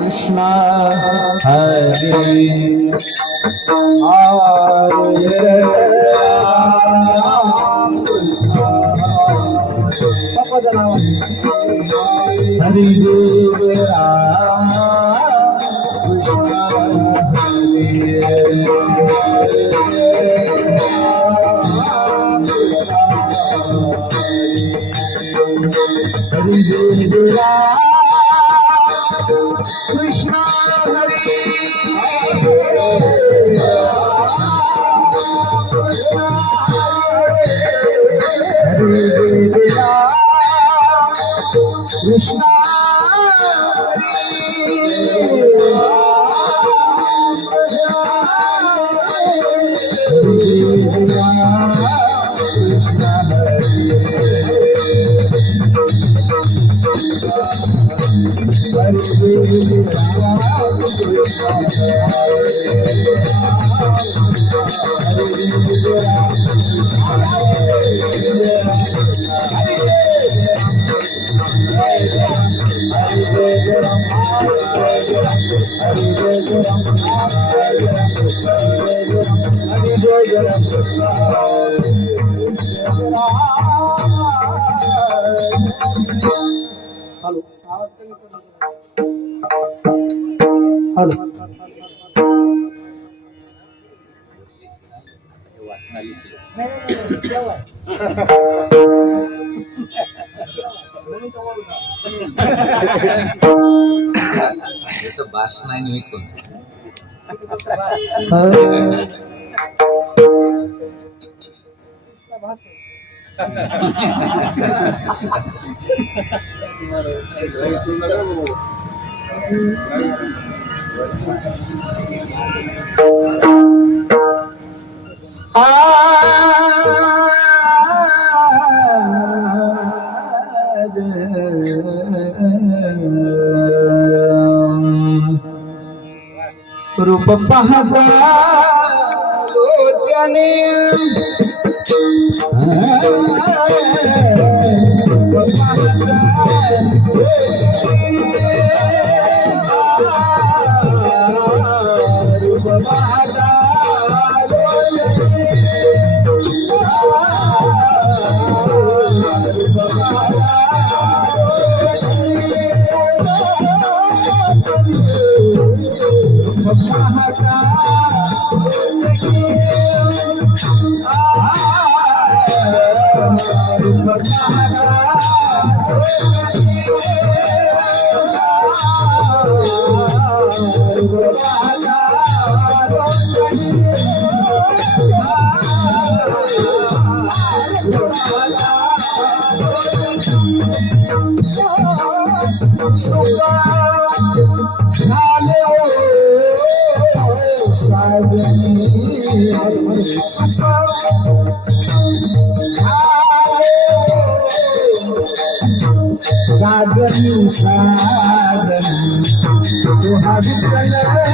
Krishna Hare Hare Hare Krishna itu basna ini ikut. रूप पाहता लोचने साजनी साजनी तुम्हारी तुम्हारी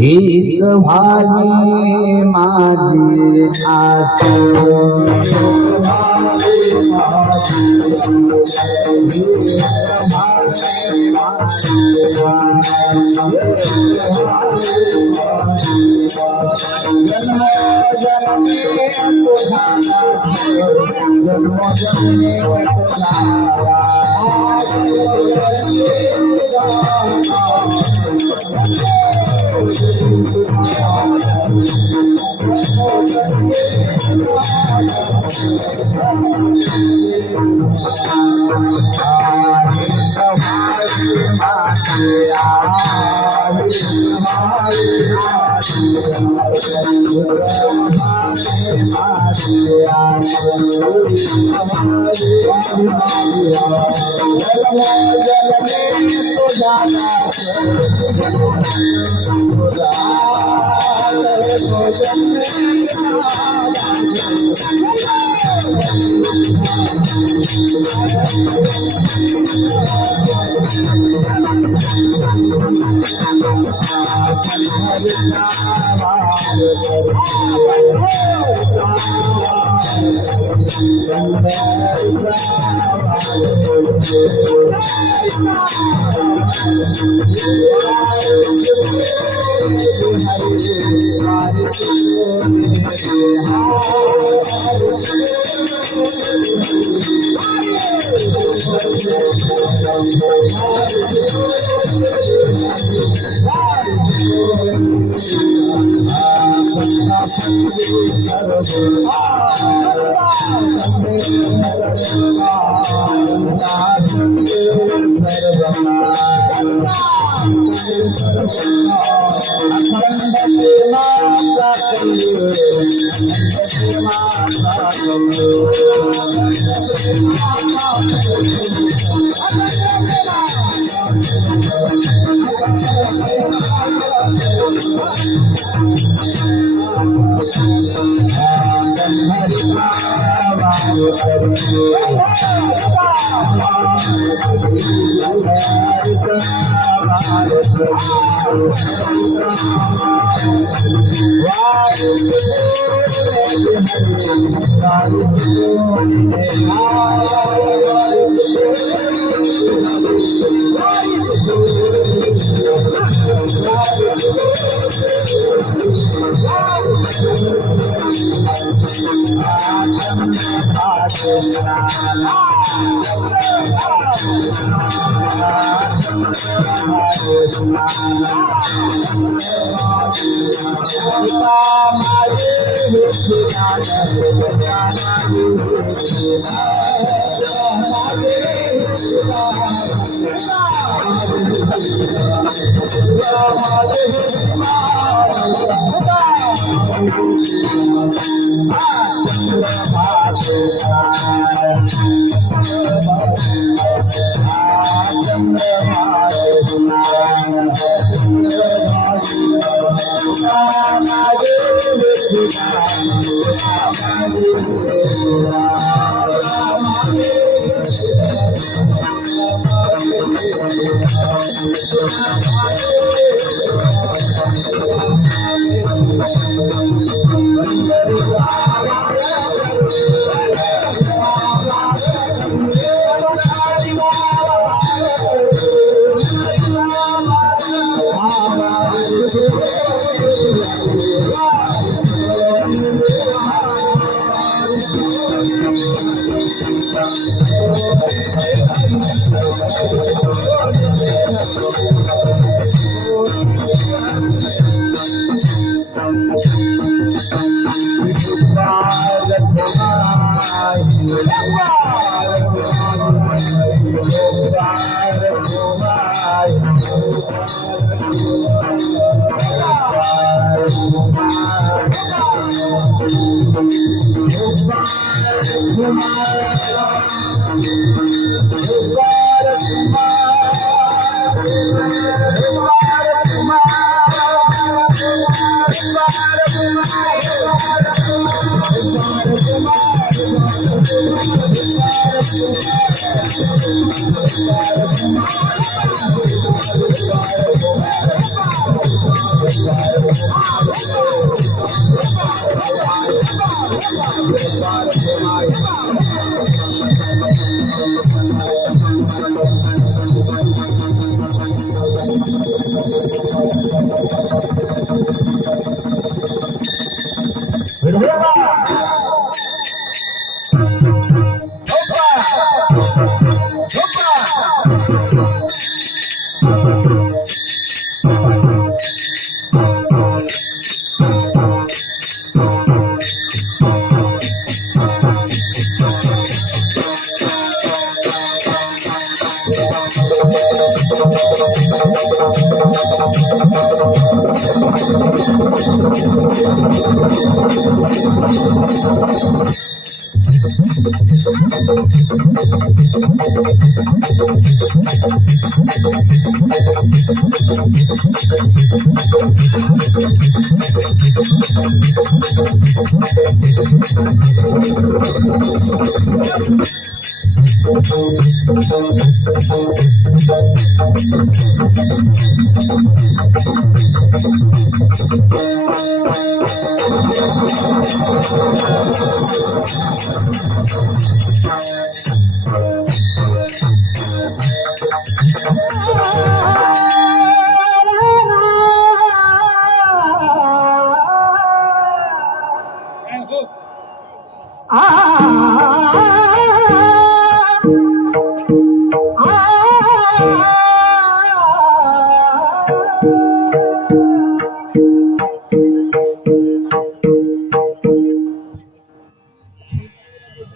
हीच व्हावी माझी आस Krishna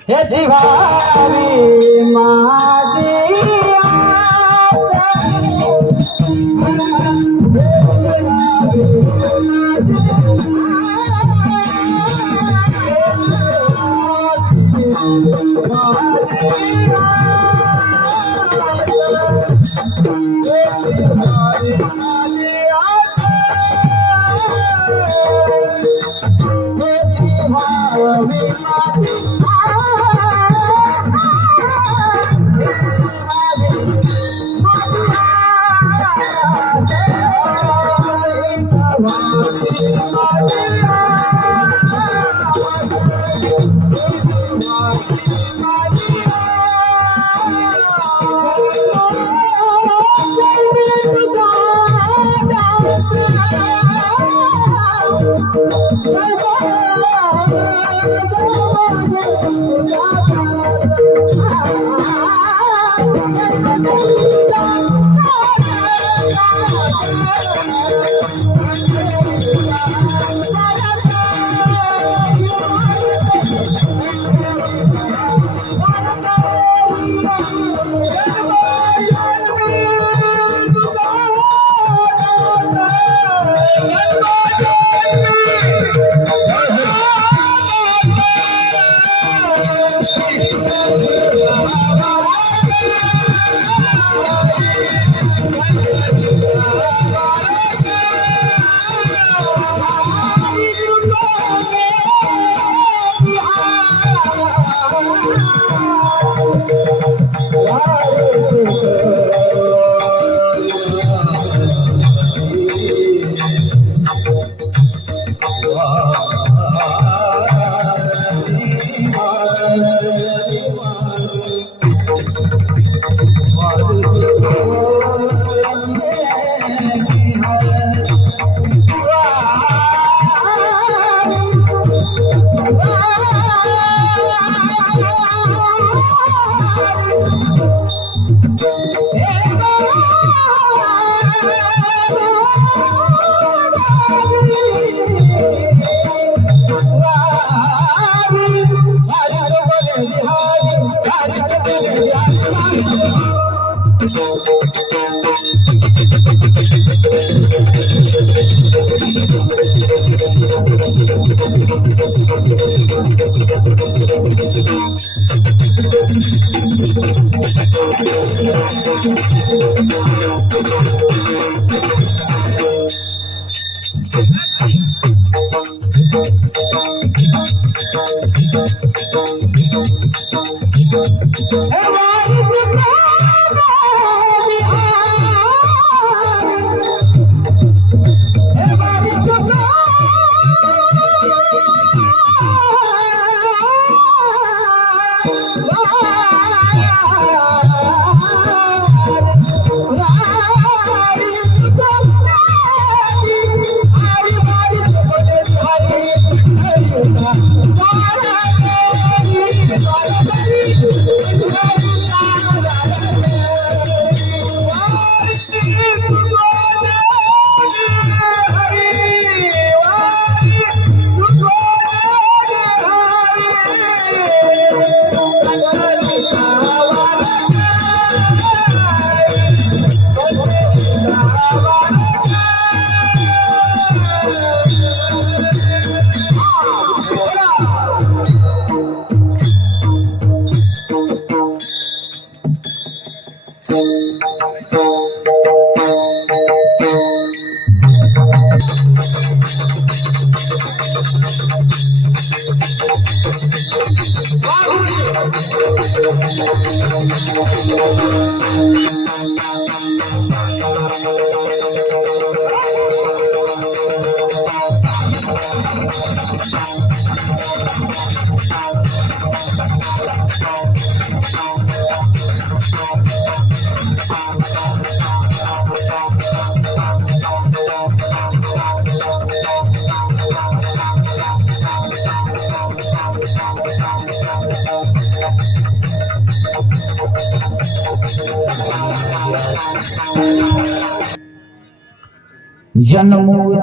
हे जीवा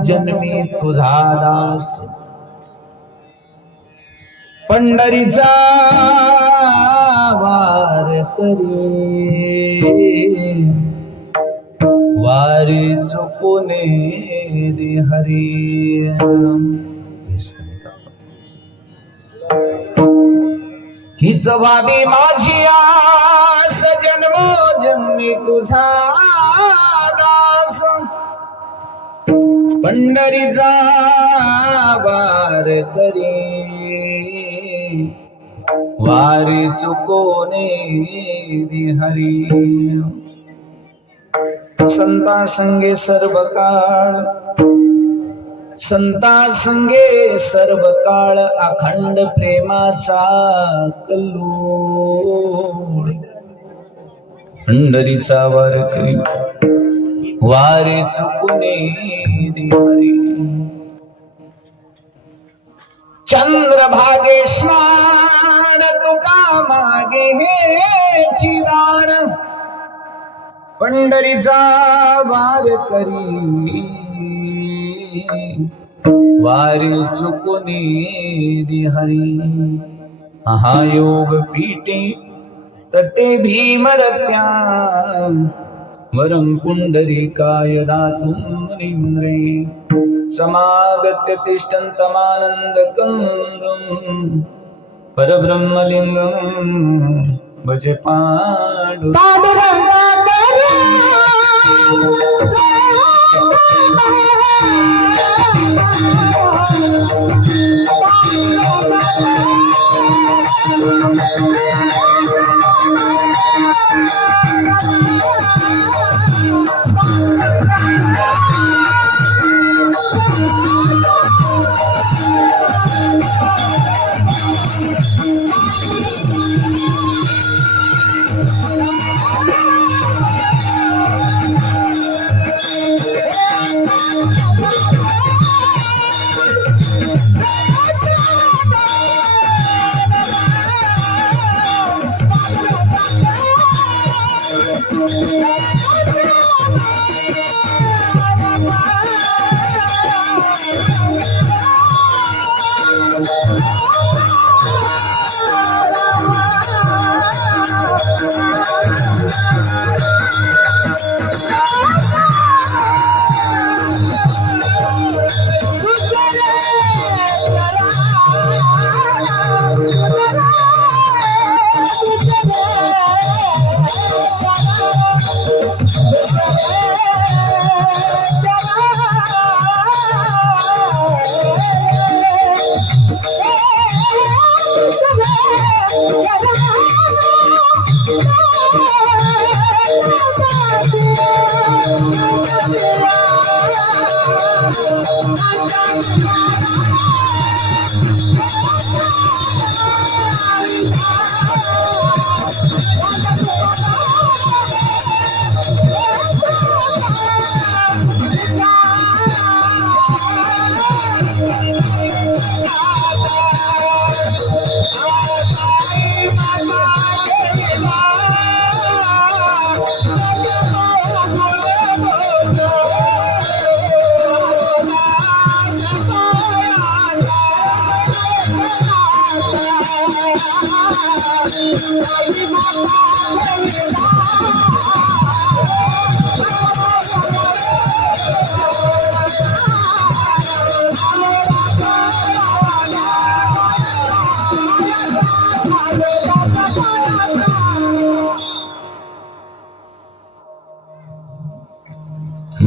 जन्मी तुझा दास पंढरीचा वार करी वारी चुकोने रे हरी हीच व्हावी माझी आस जन्मी तुझा दास पंढरीचा वार करी वारी चुकोने रे हरी संता संगे सर्व काळ संता संगे सर्व काळ अखंड प्रेमाचा कल्लोळ पंढरीचा वार करी वारे चुकुने हरी चंद्रभागे स्नान तुका मागे हे चिदान पंढरीचा वार करी वारी चुकुनी दिहरी हा योग पीठे तटे भीमरत्या वरं पुंडरीकाय दातुं मुनीन्द्रे समागत्य तिष्ठन्तमानन्दकन्दं परब्रह्मलिङ्गं भज पाण्डु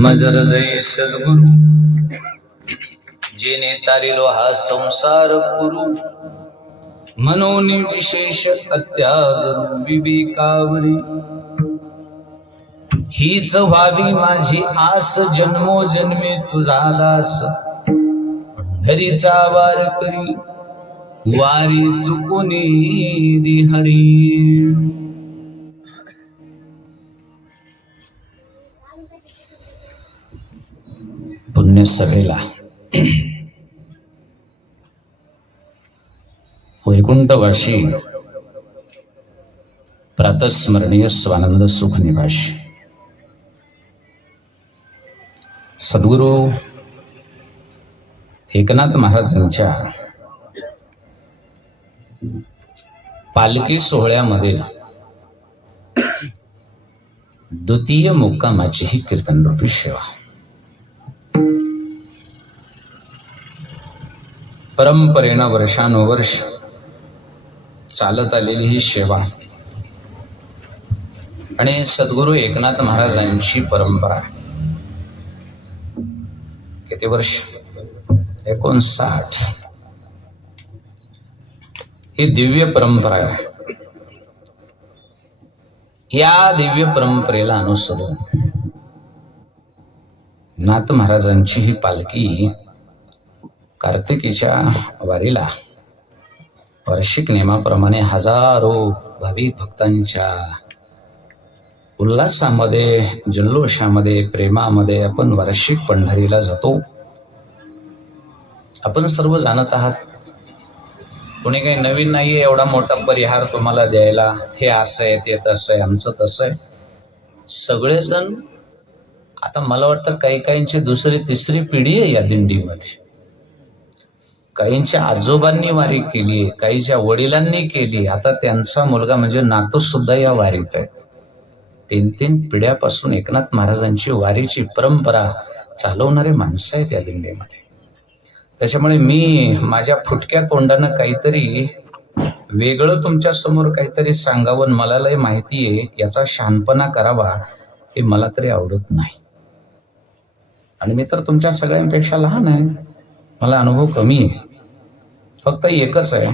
मज हृदय सद्गुरु जेने तारिलो हा संसार पुरु मनोनिर्विशेष अत्यादर विवेकावरी हीच व्हावी माझी आस जन्मोजन्मे तुझा दास हरीचा वार करी वारी चुकुनी दिहरी पुण्य सभेला वैकुंठवाशी प्रातस्मरणीय स्वानंद सुख निवासी सद्गुरु एकनाथ महाराजांच्या पालखी सोहळ्यामध्ये द्वितीय मुक्कामाची ही कीर्तन रूपी सेवा परंपरेनं वर्षानुवर्ष चालत आलेली ही सेवा आणि सद्गुरु एकनाथ महाराजांची परंपरा किती वर्ष 59 ही दिव्य परंपरा आहे. या दिव्य परंपरेला अनुसरून नाथ महाराजांची ही पालखी कार्तिकीच्या वारीला वार्षिक नियमाप्रमाणे हजारो भाविक भक्तांच्या उल्हासामध्ये जल्लोषामध्ये प्रेमामध्ये आपण वार्षिक पंढरीला जातो. आपण सर्व जाणत आहात. कोणी काही नवीन नाहीये एवढा मोठा परिहार तुम्हाला द्यायला. हे असं आहे ते तसं आहे आमचं तसं आहे. सगळेजण, आता मला वाटतं काही काहींची दुसरी तिसरी पिढी आहे या दिंडीमध्ये. काहींच्या आजोबांनी वारी केली, काहींच्या वडिलांनी केली, आता त्यांचा मुलगा म्हणजे नातू सुद्धा या वारीत आहेत. 3-3 पिढ्यापासून एकनाथ महाराजांची वारीची परंपरा चालवणारे माणसं आहेत या दिंडीमध्ये. त्याच्यामुळे मी माझ्या फुटक्या तोंडानं काहीतरी वेगळं तुमच्या समोर काहीतरी सांगावं, मला लय माहिती आहे याचा शहाणपणा करावा, हे मला तरी आवडत नाही. आणि मी तर तुमच्या सगळ्यांपेक्षा लहान आहे, मला अनुभव कमी आहे. फक्त एकच आहे,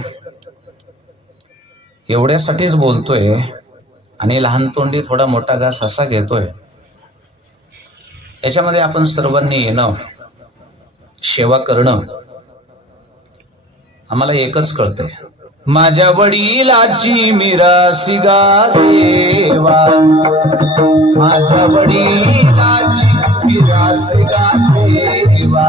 एवढ्यासाठीच बोलतोय आणि लहान तोंडी थोडा मोठा घास असा घेतोय. याच्यामध्ये आपण सर्वांनी येणं, सेवा करणं, आम्हाला एकच कळतंय. माझ्या वडिलाची मिरासी गा देवा, माझ्या वडिलाची मिरासी गा देवा.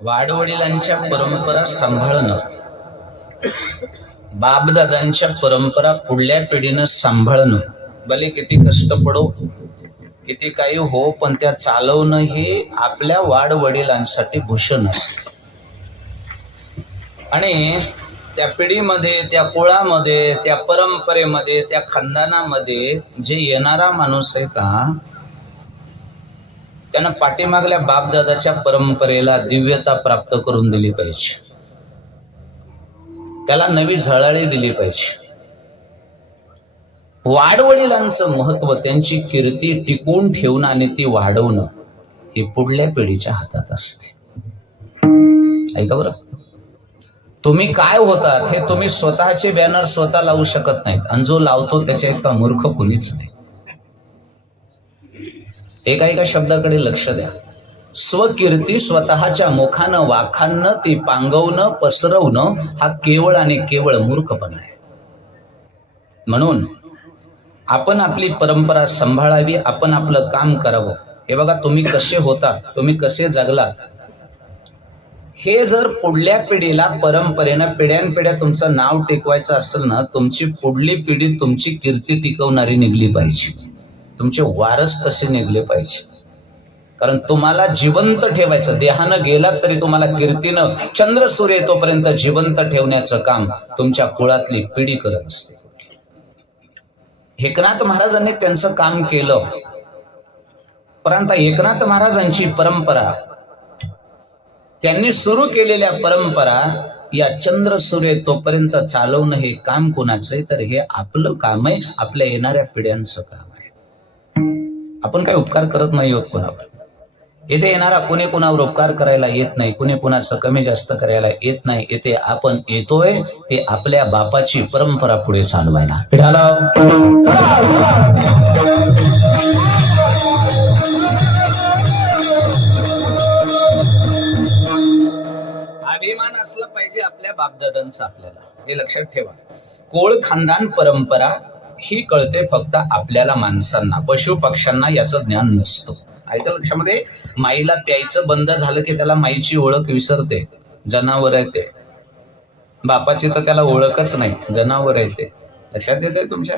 वाडवडिलांच्या परंपरा सांभाळणं, बापदादांच्या परंपरा पुढल्या पिढीनं सांभाळणं, भले किती कष्ट पडो, किती काही हो, पण त्या चालवणं हे आपल्या वाडवडिलांसाठी भूषण असतं. आणि त्या पिढीमध्ये, त्या कुळामध्ये, त्या परंपरेमध्ये, त्या खानदानामध्ये जे येणारा माणूस आहे का, त्यानं पाठीमागल्या बापदादाच्या परंपरेला दिव्यता प्राप्त करून दिली पाहिजे, त्याला नवी झळाळी दिली पाहिजे. वाडवडिलांचं महत्व, त्यांची कीर्ती टिकवून ठेवणं आणि ती वाढवणं हे पुढल्या पिढीच्या हातात असते. ऐका बरं, तुम्ही काय होतात हे तुम्ही स्वतःचे बॅनर स्वतः लावू शकत नाहीत, आणि जो लावतो त्याच्या इतका मूर्ख कुणीच नाही. एका शब्दाकडे लक्ष द्या. स्वकीर्ती स्वतःच्या मुखानं वाखाणणं, ती पांगवणं, पसरवणं हा केवळ आणि केवळ मूर्खपणा आहे. म्हणून आपण आपली परंपरा सांभाळावी, आपण आपलं काम करावं. हे बघा, तुम्ही कसे होता, तुम्ही कसे जगला, हे जर पुढल्या पिढीला परंपरेनं पिढ्यानपिढ्या तुमचं नाव टिकवायचं असेल ना, तुमची पुढली पिढी तुमची कीर्ती टिकवणारी निघली पाहिजे, तुमचे वारस तसे निघले पाहिजे. कारण तुम्हाला जिवंत ठेवायचं, देहानं गेला तरी तुम्हाला कीर्तीनं चंद्र सूर्य येतोपर्यंत जिवंत ठेवण्याचं काम तुमच्या कुळातली पिढी करत असते. एकनाथ महाराजांनी त्यांचं काम केलं, परंतु एकनाथ महाराजांची परंपरा, त्यांनी सुरू केलेल्या परंपरा या चंद्र सूर्य तोपर्यंत चालवणं हे काम कोणाचं आहे, तर हे आपलं काम आहे, आपल्या येणाऱ्या पिढ्यांचं काम आहे. आपण काय उपकार करत नाही आहोत कोणावर. इथे येणारा कुणी कुणावर उपकार करायला येत नाही, कुणी कुणाचं कमी जास्त करायला येत नाही. इथे आपण येतोय ते आपल्या बापाची परंपरा पुढे चालवायला. अभिमान असला पाहिजे आपल्या बापदादांचा, आपल्याला हे लक्षात ठेवा. कोळ खानदान परंपरा ही कळते फक्त आपल्याला माणसांना, पशु पक्ष्यांना याचं ज्ञान नसतं. ऐका लक्षामध्ये, माईला प्यायचं बंद झालं की त्याला माईची ओळख विसरते, जनावर आहे ते. बापाची तर त्याला ओळखच नाही, जनावर आहे ते. लक्षात येते तुमच्या?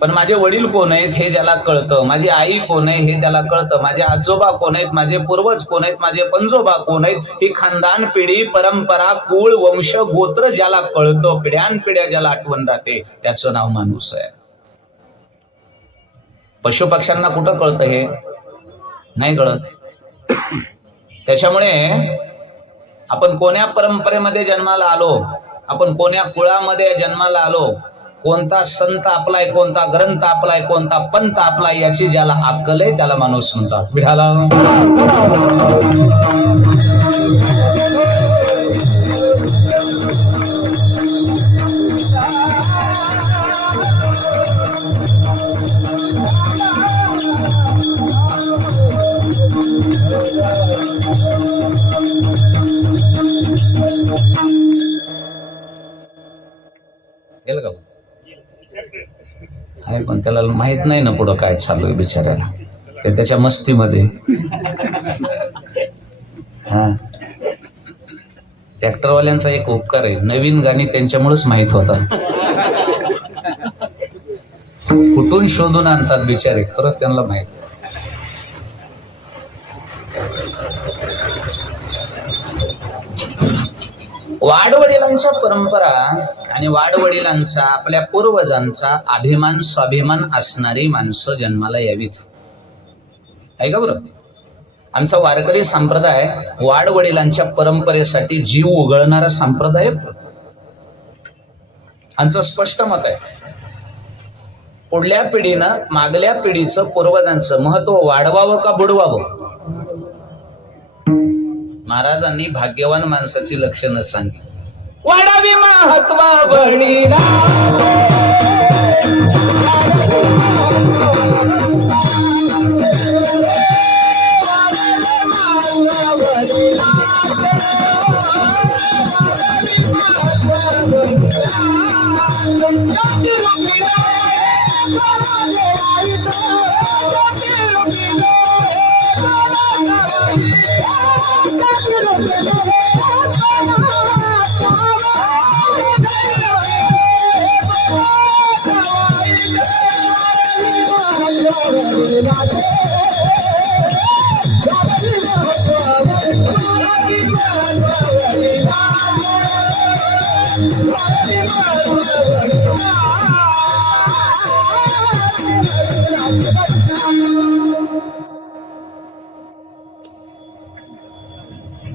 पण माझे वडील कोण आहेत हे ज्याला कळतं, माझी आई कोण आहे हे त्याला कळतं, माझे आजोबा कोण आहेत, माझे पूर्वज कोण आहेत, माझे पंजोबा कोण आहेत, ही खानदान, पिढी, परंपरा, कुळ, वंश, गोत्र ज्याला कळतं, पिढ्यानपिढ्या ज्याला आठवण राहते, त्याचं नाव माणूस आहे. पशुपक्ष्यांना कुठं कळतं हे? नाही कळत. त्याच्यामुळे आपण कोण्या परंपरेमध्ये जन्माला आलो, आपण कोण्या कुळामध्ये जन्माला आलो, कोणता संत आपलाय, कोणता ग्रंथ आपलाय, कोणता पंथ आपलाय, याची ज्याला अक्कल आहे त्याला माणूस म्हणतात. विठाला गेलं का? आहे, पण त्याला माहित नाही ना पुढं काय चालू आहे बिचाऱ्याला, ते त्याच्या मस्तीमध्ये. हा, ट्रॅक्टरवाल्यांचा एक उपकार आहे, नवीन गाणी त्यांच्यामुळेच माहित होतात. कुठून शोधून आणतात बिचारे, खरंच त्यांना माहित. वाडवडिलांच्या परंपरा आणि वाडवडिलांचा, आपल्या पूर्वजांचा अभिमान स्वाभिमान असणारी माणसं जन्माला यावीत. ऐका बरं, आमचा वारकरी संप्रदाय वाडवडिलांच्या परंपरेसाठी जीव उघडणारा संप्रदाय. आमचं स्पष्ट मत आहे, पुढल्या पिढीनं मागल्या पिढीचं पूर्वजांचं महत्व वाढवावं का बुडवावं? महाराजांनी भाग्यवान माणसाची लक्षणं सांगितली. वाढावी महत्व बळीला,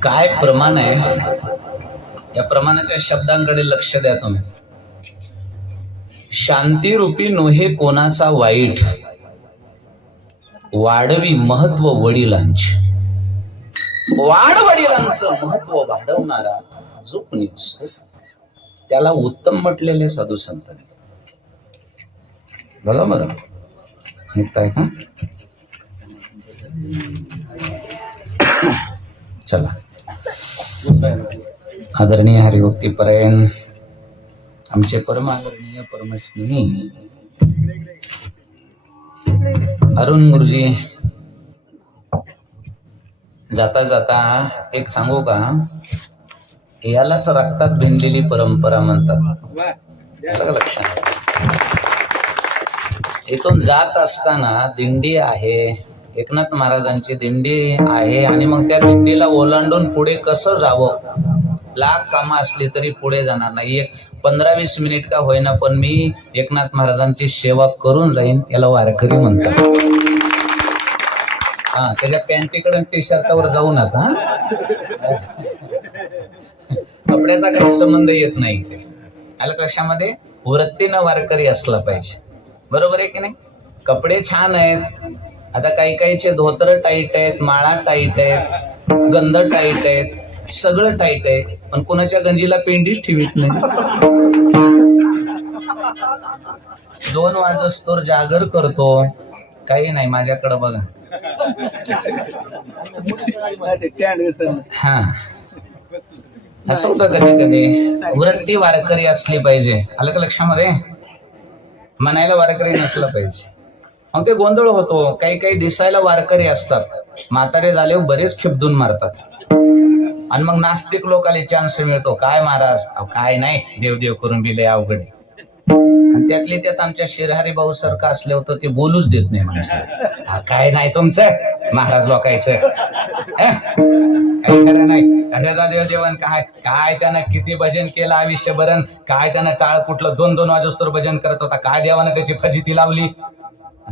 काय प्रमाण आहे, या प्रमाणाच्या शब्दांकडे लक्ष द्या तुम्ही. शांती रूपी नोहे कोणाचा वाईट, वाढवी महत्व वडिलांचे. वाडवडिलांचं महत्व वाढवणारा जो कोणी असतो त्याला उत्तम म्हटलेले साधू संतांनी. बघा बरं, निघताय का? चला, आदरणीय हरिभक्ती परायण आमचे परम आदरणीय परमस्नेही अरुण गुरुजी, जाता जाता एक सांगू का, यालाच रक्तात भिनलेली परंपरा म्हणतात. लक्षात, इथून जात असताना दिंडी आहे, एकनाथ महाराजांची दिंडी आहे, आणि मग त्या दिंडीला ओलांडून पुढे कसं जावं, लाख कामं असली तरी पुढे जाणार नाही. एक 15-20 मिनिट का होईना, पण मी एकनाथ महाराजांची सेवा करून जाईन, याला वारकरी म्हणतात. हा, त्याच्या पॅन्टीकडे टी शर्टावर जाऊ नका, कपड्याचा काही संबंध येत नाही. आलं कशामध्ये? वृत्तीनं वारकरी असला पाहिजे. बरोबर आहे की नाही? कपडे छान आहेत, आता काही काहीचे धोतर टाईट आहेत, माळा टाईट आहेत, गंध टाईट आहेत, सगळं टाईट आहे, पण कोणाच्या गंजीला पेंडीच ठेवीत नाही. 2 वाजस्तोर जागर करतो, काही नाही, माझ्याकडे बघा. हा, असं होतं कधी कधी. वृत्ती वारकरी असली पाहिजे. आलं का लक्षामध्ये? म्हणायला वारकरी नसलं पाहिजे, मग ते गोंधळ होतो. काही काही दिसायला वारकरी असतात, म्हातारे झाले बरेच खिपदून मारतात, आणि मग नास्तिक लोकांना चान्स मिळतो. काय महाराज, काय नाही, देवदेव करून बिले अवघड. आणि त्यातले त्यात आमच्या शिरहरी भाऊ सारखं असलं होतं, ते बोलूच देत नाही माणसाला. काय नाही तुमचं महाराज लोकायचं, काही खरं नाही. कशाचा देवदेवन, काय काय त्यानं किती भजन केलं आयुष्यभरण, काय त्यानं टाळ कुठलं 2-2 वाजस्तोर भजन करत होता, काय देवानं त्याची फजिती लावली.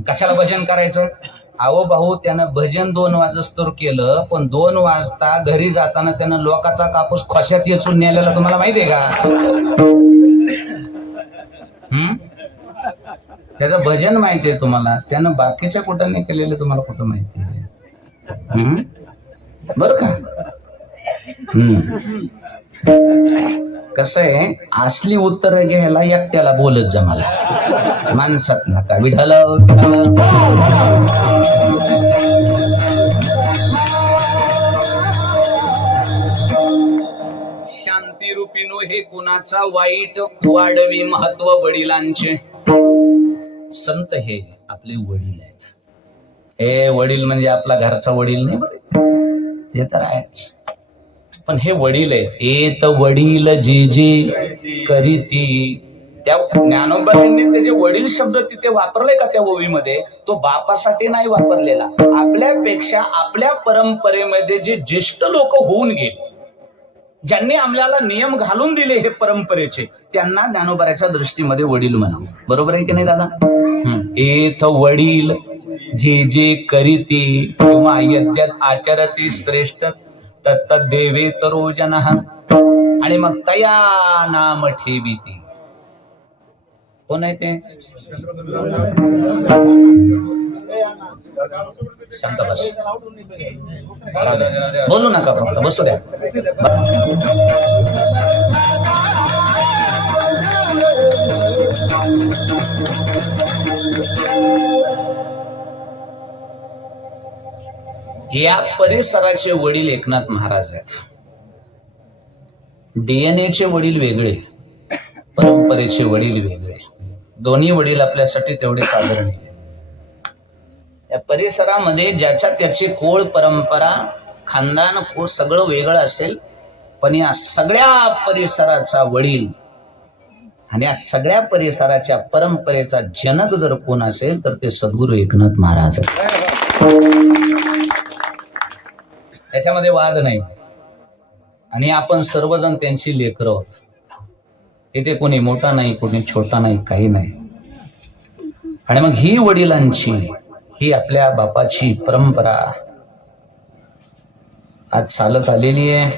कशाला भजन करायचं? अहो भाऊ, त्यानं भजन 2 वाजस्तोर केलं, पण 2 वाजता घरी जाताना त्यानं लोकाचा कापूस खोशात येचून नेलेला तुम्हाला माहिती आहे का? त्याचं भजन माहिती आहे तुम्हाला, त्यानं बाकीच्या कुठं नाही केलेलं तुम्हाला कुठं माहिती आहे? बर का? कसं आहे, असली उत्तर घ्यायला एकट्याला बोलत जा मला, माणसात नका. विठाल शांती रूपीनो हे कुणाचा वाईट वाढवी महत्व वडिलांचे. संत हे आपले वडील आहेत. हे वडील म्हणजे आपला घरचा वडील नाही बरं, ते तर आहेच, पण हे वडील आहे. एत वडील जे जे करीती. त्या ज्ञानोबांनी त्याचे वडील शब्द तिथे वापरले का त्या ओवीमध्ये? तो बापासाठी नाही वापरलेला. आपल्यापेक्षा आपल्या परंपरेमध्ये जे ज्येष्ठ लोक होऊन गेले, ज्यांनी आम्हाला नियम घालून दिले हे परंपरेचे, त्यांना ज्ञानोबाच्या दृष्टीमध्ये वडील म्हणावं. बरोबर आहे की नाही दादा? एथ वडील जे जे करीती किंवा यद्यत आचरती श्रेष्ठ तत्त देवे तरो जनः. आणि मग तया नाम ठेविती. कोण आहे ते? शांत बस, बोलू नका, फक्त बसू द्या. या परिसराचे वडील एकनाथ महाराज आहेत. डीएनएचे वडील वेगळे, परंपरेचे वडील वेगळे. दोन्ही वडील आपल्यासाठी तेवढेच आदरणीय. या परिसरामध्ये ज्याच्या त्याची कोळ, परंपरा, खानदान सगळं वेगळं असेल, पण या सगळ्या परिसराचा वडील आणि या सगळ्या परिसराच्या परंपरेचा जनक जर कोण असेल तर ते सद्गुरू एकनाथ महाराज. त्याच्यामध्ये वाद नाही. आणि आपण सर्वजण त्यांची लेकरं आहोत. इथे कोणी मोठा नाही, कोणी छोटा नाही, काही नाही. आणि मग ही वडिलांची, ही आपल्या बापाची परंपरा आज चालत आलेली आहे.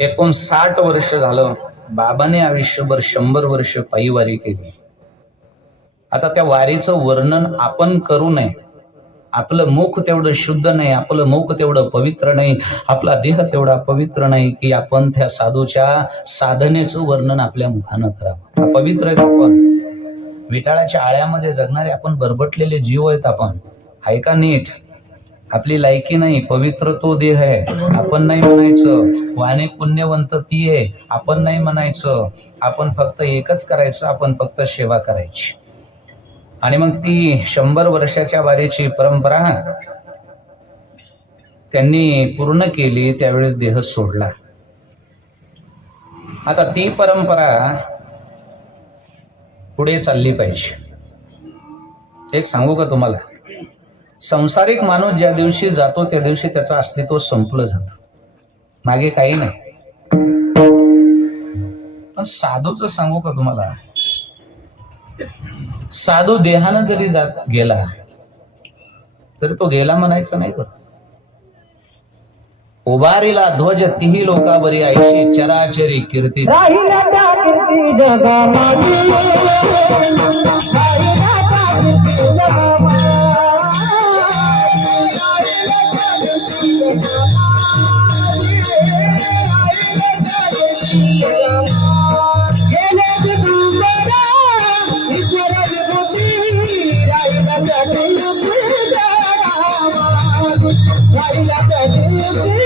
59 वर्ष झालं. बाबाने आयुष्यभर 100 वर्ष पायी वारी केली. आता त्या वारीचं वर्णन आपण करू नये. आपलं मुख तेवढं शुद्ध नाही, आपलं मुख तेवढं पवित्र नाही, आपला देह तेवढा पवित्र नाही की आपण त्या साधूच्या साधनेचं वर्णन आपल्या मुखानं करावं. पवित्र आहेत आपण, विटाळाच्या आळ्यामध्ये जगणारे आपण बरबटलेले जीव आहेत आपण. ऐका नीट, आपली लायकी नाही, पवित्र तो देह आहे, आपण नाही म्हणायचं. वाणे पुण्यवंत ती आहे, आपण नाही म्हणायचं. आपण फक्त एकच करायचं, आपण फक्त सेवा करायची. आणि मग ती 100 वर्षाच्या वारीची परंपरा त्यांनी पूर्ण केली. त्यावेळेस देह सोडला. आता ती परंपरा पुढे चालली पाहिजे. एक सांगू का तुम्हाला, संसारिक माणूस ज्या दिवशी जातो त्या दिवशी त्याचं अस्तित्व संपलं जातं, मागे काही नाही. पण साधूचं सांगू का तुम्हाला, साधू देहानं जरी जात गेला तरी तो गेला म्हणायचं नाही. बरं, उभारीला ध्वज तिही लोकावरी ऐशी चराचरी कीर्ती राहिला त्या कीर्ती जगामागे, राहिला त्या कीर्ती जगामागे, गेले दिगंबरा ईश्वर विभूती, राहिला त्या कीर्ती जगामागे, राहिला त्या कीर्ती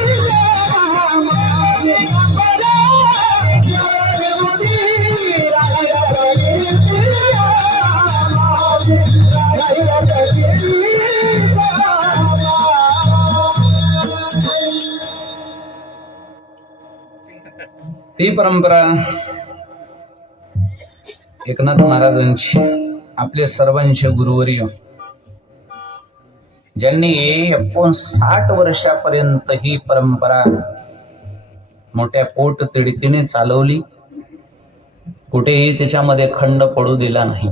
ती परंपरा एकनाथ महाराजांची, आपले सर्वांचे गुरुवर्य, ज्यांनी 59 वर्षापर्यंत ही परंपरा मोठ्या पोट तिडकीने चालवली. कुठेही त्याच्यामध्ये खंड पडू दिला नाही.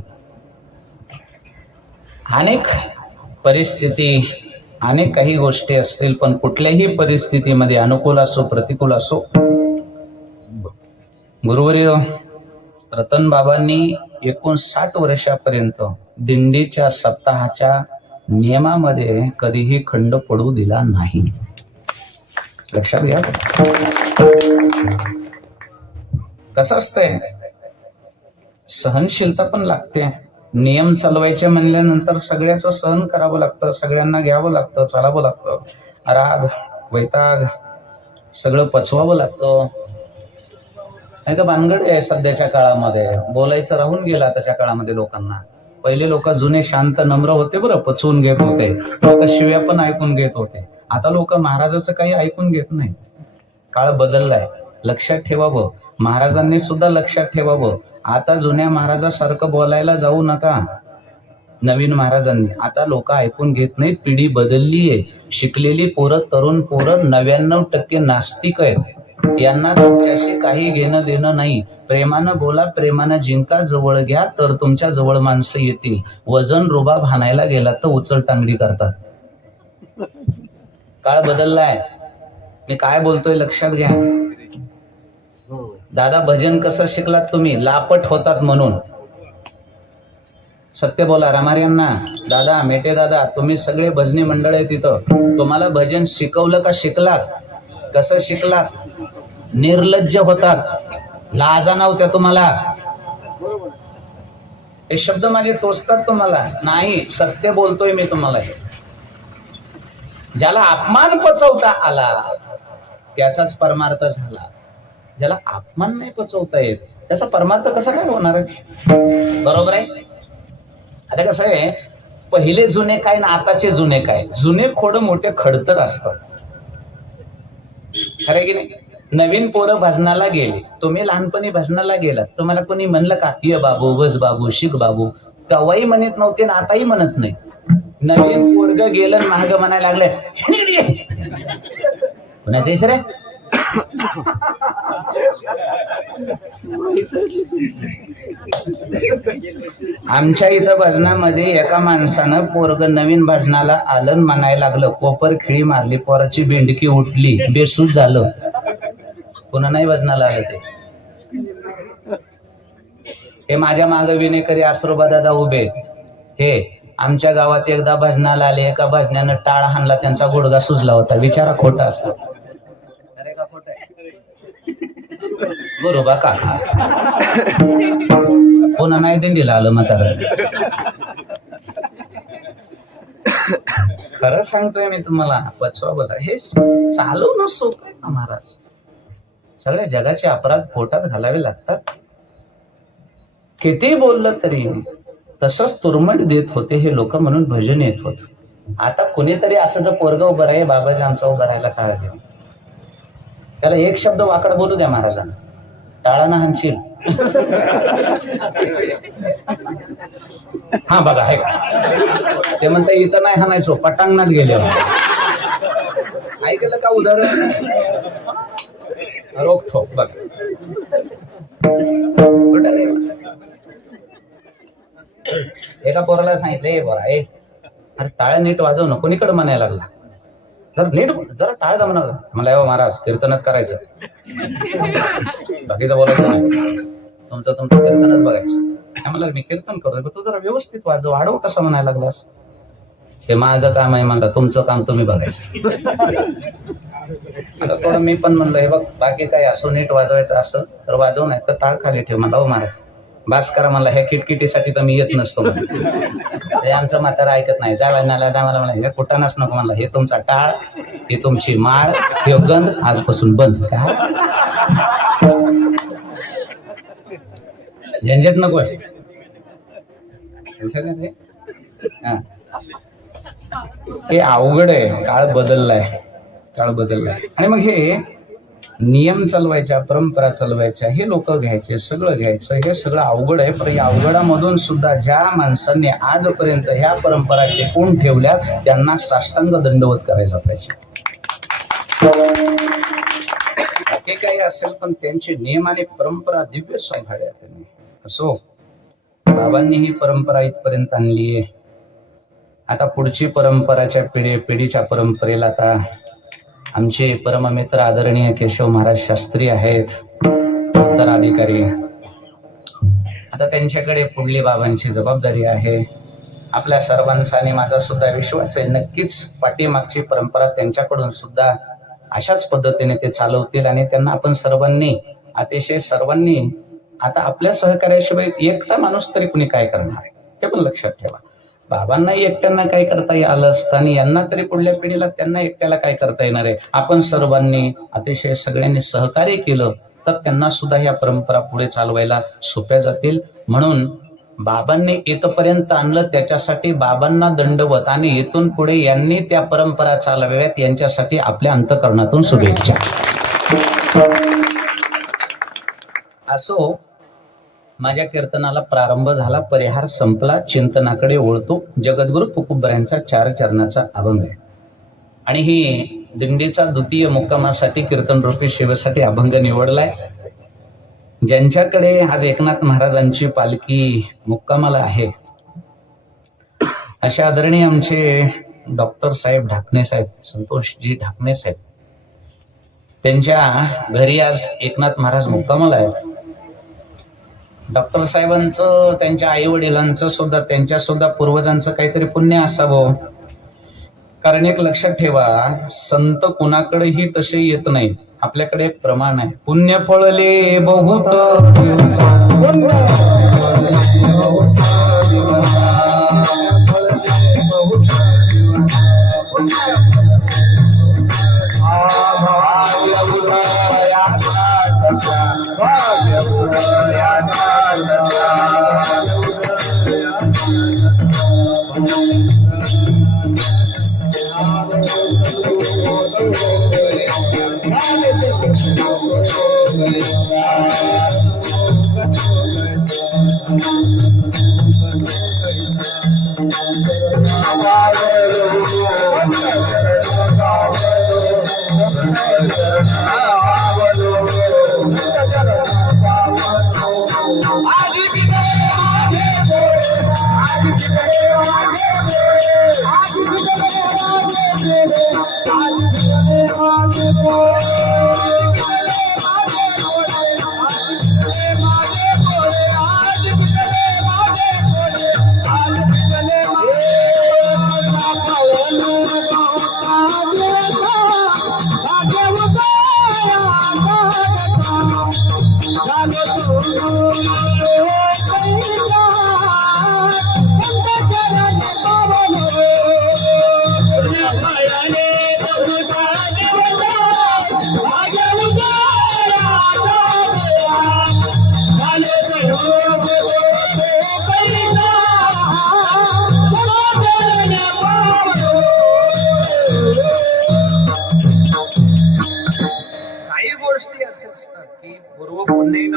अनेक परिस्थिती, अनेक काही गोष्टी असतील, पण कुठल्याही परिस्थितीमध्ये अनुकूल असो प्रतिकूल असो, गुरुवर्य रतन बाबांनी 59 वर्षापर्यंत दिंडीच्या सप्ताहाच्या नियमामध्ये कधीही खंड पडू दिला नाही. लक्षात घ्या. कसं असतंय, सहनशीलता पण लागते. नियम चालवायचे म्हणल्यानंतर सगळ्याचं सहन करावं लागतं, सगळ्यांना घ्यावं लागतं, चालावं लागतं. राग वैताग सगळं पचवावं लागतं. नाही तर भानगड आहे सध्याच्या काळामध्ये. बोलायचं राहून गेलं आताच्या काळामध्ये लोकांना. पहिले लोक जुने शांत नम्र होते, बरं, पचवून घेत होते, लोक शिव्या पण ऐकून घेत होते. आता लोक महाराजाचं काही ऐकून घेत नाही. काळ बदललाय, लक्षात ठेवावं. महाराजांनी सुद्धा लक्षात ठेवावं. आता जुन्या महाराजासारखं बोलायला जाऊ नका. नवीन महाराजांनी आता लोक ऐकून घेत नाहीत. पिढी बदलली आहे. शिकलेली पोरं, तरुण पोरं 99% नास्तिक आहेत. यांना तुमच्याशी काही घेणं देणं नाही. प्रेमानं बोला, प्रेमानं जिंका, जवळ घ्या तर तुमच्या जवळ माणसं येतील. वजन रुबाब हाणायला गेला तर उचल टांगडी करतात. काळ बदललाय. मी काय बोलतोय लक्षात घ्या. दादा, भजन कसं शिकलात तुम्ही? लापट होतात म्हणून. सत्य बोला रामार्यांना. दादा, मेटे दादा, तुम्ही सगळे भजनी मंडळ आहे तिथं. तुम्हाला भजन शिकवलं का शिकलात? कसं शिकलात? निर्लज्ज होतात, लाजा नव्हत्या तुम्हाला. हे शब्द माझे टोचतात तुम्हाला? नाही, सत्य बोलतोय मी तुम्हाला. ज्याला अपमान पचवता आला त्याचाच परमार्थ झाला. ज्याला अपमान नाही पचवता येत त्याचा परमार्थ कसा काय होणार आहे? बरोबर आहे. आता कसं आहे, पहिले जुने काय ना आताचे जुने काय? जुने खोड मोठे खडतर असतात, खरं की नाही? नवीन पोरं भजनाला गेले, तुम्ही लहानपणी भजनाला गेलात, तुम्हाला कोणी म्हणलं का ये बाबू, बस बाबू, शिक बाबू? तेव्हाही म्हणत नव्हते ना आताही म्हणत नाही. नवीन पोरग गेलं महाग म्हणायला लागलं, कुणाचं आहेस रे? आमच्या इथं भजनामध्ये एका माणसानं पोरग नवीन भजनाला आलं म्हणायला लागलं, कोपर खिळी मारली, पोराची बेंडकी उठली, बेसूद झालं. पुन्हा नाही भजनाला आलं ते. हे माझ्या माग विनेकरी आसरोबा दादा उभे. हे आमच्या गावात एकदा भजनाला आले, एका भजनानं टाळ हाणला, त्यांचा गुडघा सुजला होता. विचारा खोटा असतो अरे का खोटा आहे? बरोबर काका पुन्हा नाही दिंडीला आलं म्हातारा. खरं सांगतोय मी तुम्हाला, पचवा बघा. हे चालवणं सोपं आहे का महाराज? सगळ्या जगाचे अपराध पोटात घालावे लागतात. किती बोललं तरी तसंच तुरमट देत होते हे लोक, म्हणून भजन येत होत. आता कुणीतरी असं जर पोरग उभं राहील, बाबाजी आमचा उभं राहायला टाळ घ्या, त्याला एक शब्द वाकड बोलू द्या महाराजांना, टाळाना हाणशील. हा बघा, आहे का? ते म्हणता इथं नाही हाणायचो, पटांगणात गेले. ऐकलं का उदाहरण? रोखोक बघ. एका पोराला सांगितलं, ए पोरा, अरे टाळ्या नीट वाजव ना. कोणीकडे म्हणायला लागला, जरा नीट जरा टाळ दा म्हणाला. मला हो महाराज, कीर्तनच करायचं, बाकीचं बोलायचं नाही, तुमचं कीर्तनच बघायचं. मला मी कीर्तन करतोय, तू जरा व्यवस्थित वाजव, आडव कसं म्हणायला लागलास? हे माझं काम आहे म्हणलं, तुमचं काम तुम्ही बघायचं. आता थोडं मी पण म्हणलं, हे बघ, बाकी काय असो, नीट वाजवायचं असं तर वाजव, नाही तर टाळ खाली ठेव. म्हणला हो महाराज, बास करा म्हणला, ह्या किटकिटीसाठी तर मी येत नसतो. हे आमचं म्हातारा ऐकत नाही. जा वाजनाला जा. मला म्हणला, हे कुठानच नको म्हणला, हे तुमचा टाळ, हे तुमची माळ, हे गंध आजपासून बंद. काय झंझट नको आहे. हे अवघड आहे. काळ बदललाय, काळ बदललाय. आणि मग हे नियम चालवायच्या, परंपरा चालवायच्या, हे लोक घ्यायचे, सगळं घ्यायचं, हे सगळं अवघड आहे. पण या अवघडामधून सुद्धा ज्या माणसांनी आजपर्यंत ह्या परंपरा टिकवून ठेवल्या त्यांना साष्टांग दंडवत करायला पाहिजे. हे काही असेल पण त्यांचे नियम आणि परंपरा दिव्य सांभाळल्या त्यांनी. असो, बाबांनी ही परंपरा इथपर्यंत आणली आहे. आता पुढची परंपराच्या पिढीच्या परंपरेला आता आमचे परममित्र आदरणीय केशव महाराज शास्त्री आहेत उत्तराधिकारी. आता त्यांच्याकडे पुढली बाबांची जबाबदारी आहे. आपल्या सर्वांचा आणि माझा सुद्धा विश्वास आहे नक्कीच पाठीमागची परंपरा त्यांच्याकडून सुद्धा अशाच पद्धतीने ते चालवतील आणि त्यांना आपण सर्वांनी अतिशय सर्वांनी आता आपल्या सहकार्याशिवाय एकटा माणूस तरी कुणी काय करणार आहे हे पण लक्षात ठेवा. बाबांना एकट्यांना काय करता आलं असतं आणि यांना तरी पुढल्या पिढीला त्यांना एकट्याला काय करता येणार आहे. आपण सर्वांनी अतिशय सगळ्यांनी सहकार्य केलं तर त्यांना सुद्धा ह्या परंपरा पुढे चालवायला सोप्या जातील. म्हणून बाबांनी इथपर्यंत आणलं त्याच्यासाठी बाबांना दंडवत आणि इथून पुढे यांनी त्या परंपरा चालवाव्यात यांच्यासाठी आपल्या अंतःकरणातून शुभेच्छा. असो माझ्या कीर्तनाला प्रारंभ झाला, परिहार संपला, चिंतनाकडे ओळतो. जगद्गुरु तुकोबरायांचा 4 चरणाचा अभंग आहे आणि ही दिंडीचा द्वितीय मुक्कामासाठी कीर्तन रूपी शिवेसाठी अभंग निवडलाय. ज्यांच्याकडे आज एकनाथ महाराजांची पालखी मुक्कामाला आहे अशा आदरणीय आमचे डॉक्टर साहेब ढाकणे साहेब, संतोषजी ढाकणे साहेब, त्यांच्या घरी आज एकनाथ महाराज मुक्कामाला आहेत. डॉक्टर साहेबांचं त्यांच्या आई वडिलांचं सुद्धा त्यांच्या सुद्धा पूर्वजांचं काहीतरी पुण्य असावं. कारण एक लक्षात ठेवा, संत कुणाकडेही तसे येत नाही. आपल्याकडे एक प्रमाण आहे, पुण्य फळले बहुत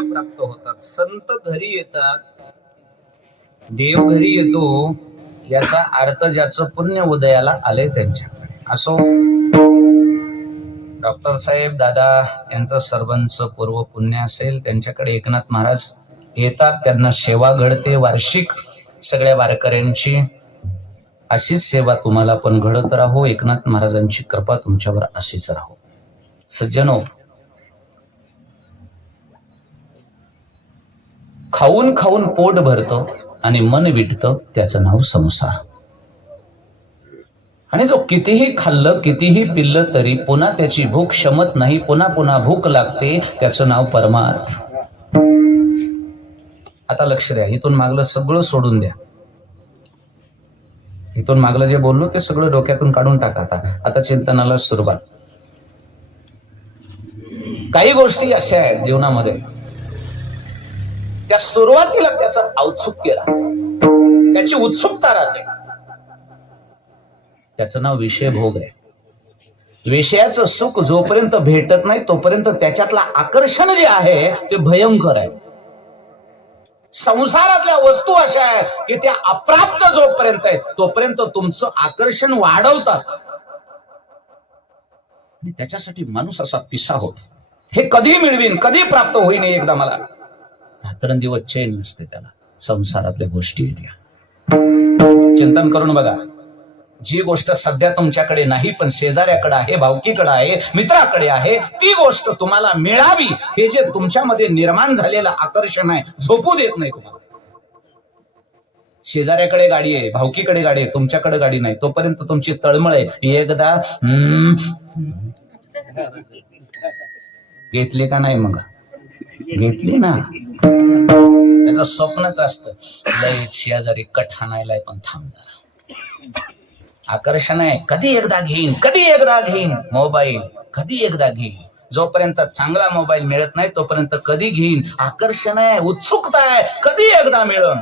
प्राप्त होतात. संत घरी येतात, देव घरी येतो, याचा अर्थ ज्याचं पुण्य उदयाला आले त्यांच्याकडे. असो डॉक्टर साहेब दादा यांचं सर्वांचं पूर्व पुण्य असेल, त्यांच्याकडे एकनाथ महाराज येतात, त्यांना सेवा घडते वार्षिक सगळ्या वारकऱ्यांची. अशीच सेवा तुम्हाला पण घडत राहो. एकनाथ महाराजांची कृपा तुमच्यावर अशीच राहो. सज्जनो, खाऊन खाऊन पोट भरतं आणि मन विटतं, त्याचं नाव संसार. आणि जो कितीही खाल्लं कितीही पिल्लं तरी पुन्हा त्याची भूक शमत नाही, पुन्हा पुन्हा भूक लागते, त्याचं नाव परमार्थ. आता लक्ष द्या, इथून मागलं सगळं सोडून द्या. इथून मागलं जे बोललो ते सगळं डोक्यातून काढून टाका. आता चिंतनाला सुरुवात. काही गोष्टी अशा आहेत जीवनामध्ये, त्या सुरुवातीला त्याचं औत्सुक्य राहतं, त्याची उत्सुकता राहते. त्याचं नाव विषय भोग आहे. विषयाचं सुख जोपर्यंत भेटत नाही तोपर्यंत त्याच्यातलं आकर्षण जे आहे ते भयंकर आहे. संसारातल्या वस्तू अशा आहेत की त्या अप्राप्त जोपर्यंत आहे तोपर्यंत तुमचं आकर्षण वाढवतात. त्याच्यासाठी माणूस असा पिसा होतो, हे कधी मिळवीन, कधी प्राप्त होईन एकदा मला. रात्रंदिवस चैन नसते त्याला. संसारातल्या गोष्टी आहेत. चिंतन करून बघा. जी गोष्ट सध्या तुमच्याकडे नाही पण शेजाऱ्याकडे आहे, भावकीकडे आहे, मित्राकडे आहे, ती गोष्ट तुम्हाला मिळावी हे जे तुमच्यामध्ये निर्माण झालेलं आकर्षण आहे, झोपू देत नाही तुम्हाला. शेजाऱ्याकडे गाडी आहे, भावकीकडे गाडी आहे, तुमच्याकडे गाडी नाही, तोपर्यंत तुमची तळमळ आहे एकदा घेतले का नाही? मग घेतली ना. त्याचं स्वप्नच असतं लय शेजारी कट हाणायलाय पण थांबणार. आकर्षण आहे, कधी एकदा घेईन, कधी एकदा घेईन मोबाईल, कधी एकदा घेईन. जोपर्यंत चांगला मोबाईल मिळत नाही तोपर्यंत कधी घेईन. आकर्षण आहे, उत्सुकता आहे, कधी एकदा मिळन.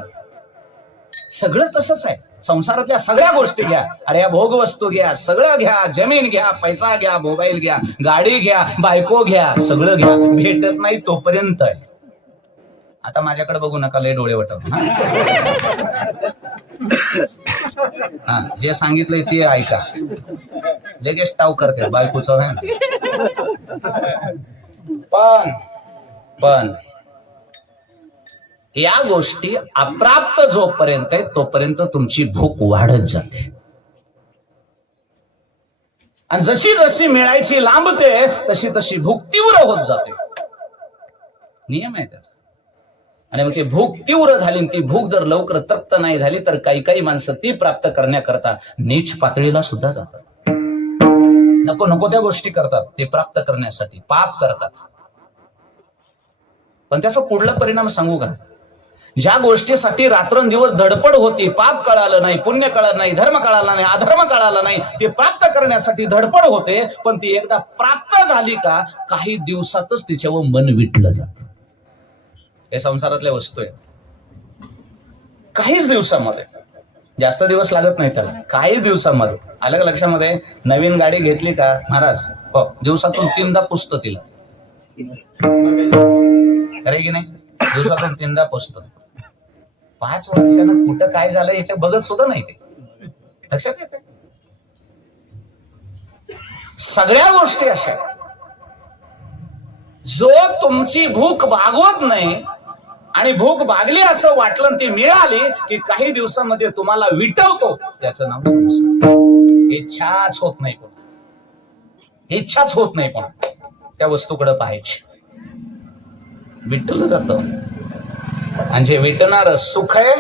सगळं तसंच आहे. संसारातल्या सगळ्या गोष्टी घ्या, अरे या भोग वस्तू घ्या, सगळं घ्या, जमीन घ्या, पैसा घ्या, मोबाईल घ्या, गाडी घ्या, बायको घ्या, सगळं घ्या, भेटत नाही तोपर्यंत आहे. आता माझ्याकडे बघू नका, लय डोळे वटवून. हा, जे सांगितलंय ते ऐका. लगेच टाव करते बायकोचं आहे. पण या गोष्टी अप्राप्त जोपर्यंत आहे तोपर्यंत तुमची भूक वाढत जाते, आणि जशी जशी मिळायची लांबते तशी तशी भूक तीव्र होत जाते. नियम आहे त्याचा. आणि मग ती भूक तीव्र झाली, ती भूक जर लवकर तृप्त नाही झाली तर काही काही माणसं ती प्राप्त करण्याकरता नीच पातळीला सुद्धा जातात. नको नको त्या गोष्टी करतात ते प्राप्त करण्यासाठी, पाप करतात. पण त्याचा पुढला परिणाम सांगू का? ज्या गोष्टीसाठी रात्रंदिवस धडपड होती, पाप कळालं नाही, पुण्य कळालं नाही, धर्म कळाला नाही, अधर्म कळाला नाही, ते प्राप्त करण्यासाठी धडपड होते, पण ती एकदा प्राप्त झाली का काही दिवसातच तिच्यावर मन विटलं जात. हे संसारातल्या वस्तू आहेत. काहीच दिवसामध्ये, जास्त दिवस लागत नाही त्याला, काही दिवसामध्ये. आलं का लक्षामध्ये? नवीन गाडी घेतली का महाराज, हो, दिवसातून 3दा पुसतो तिला, खरं की नाही? दिवसातून 3दा पुसतो. 5 वर्षानं कुठं काय झालं याच्या बघत सुद्धा नाही ते. लक्षात येते? सगळ्या गोष्टी अशा, जो तुमची भूक भागवत नाही आणि भूक भागली असं वाटलं, ती मिळाली की काही दिवसामध्ये तुम्हाला विटवतो, त्याचं नाव संसार. इच्छाच होत नाही कोण, इच्छाच होत नाही कोण त्या वस्तूकडे पाहायची. विटलं जातं. आणि जे विटणार सुख आहे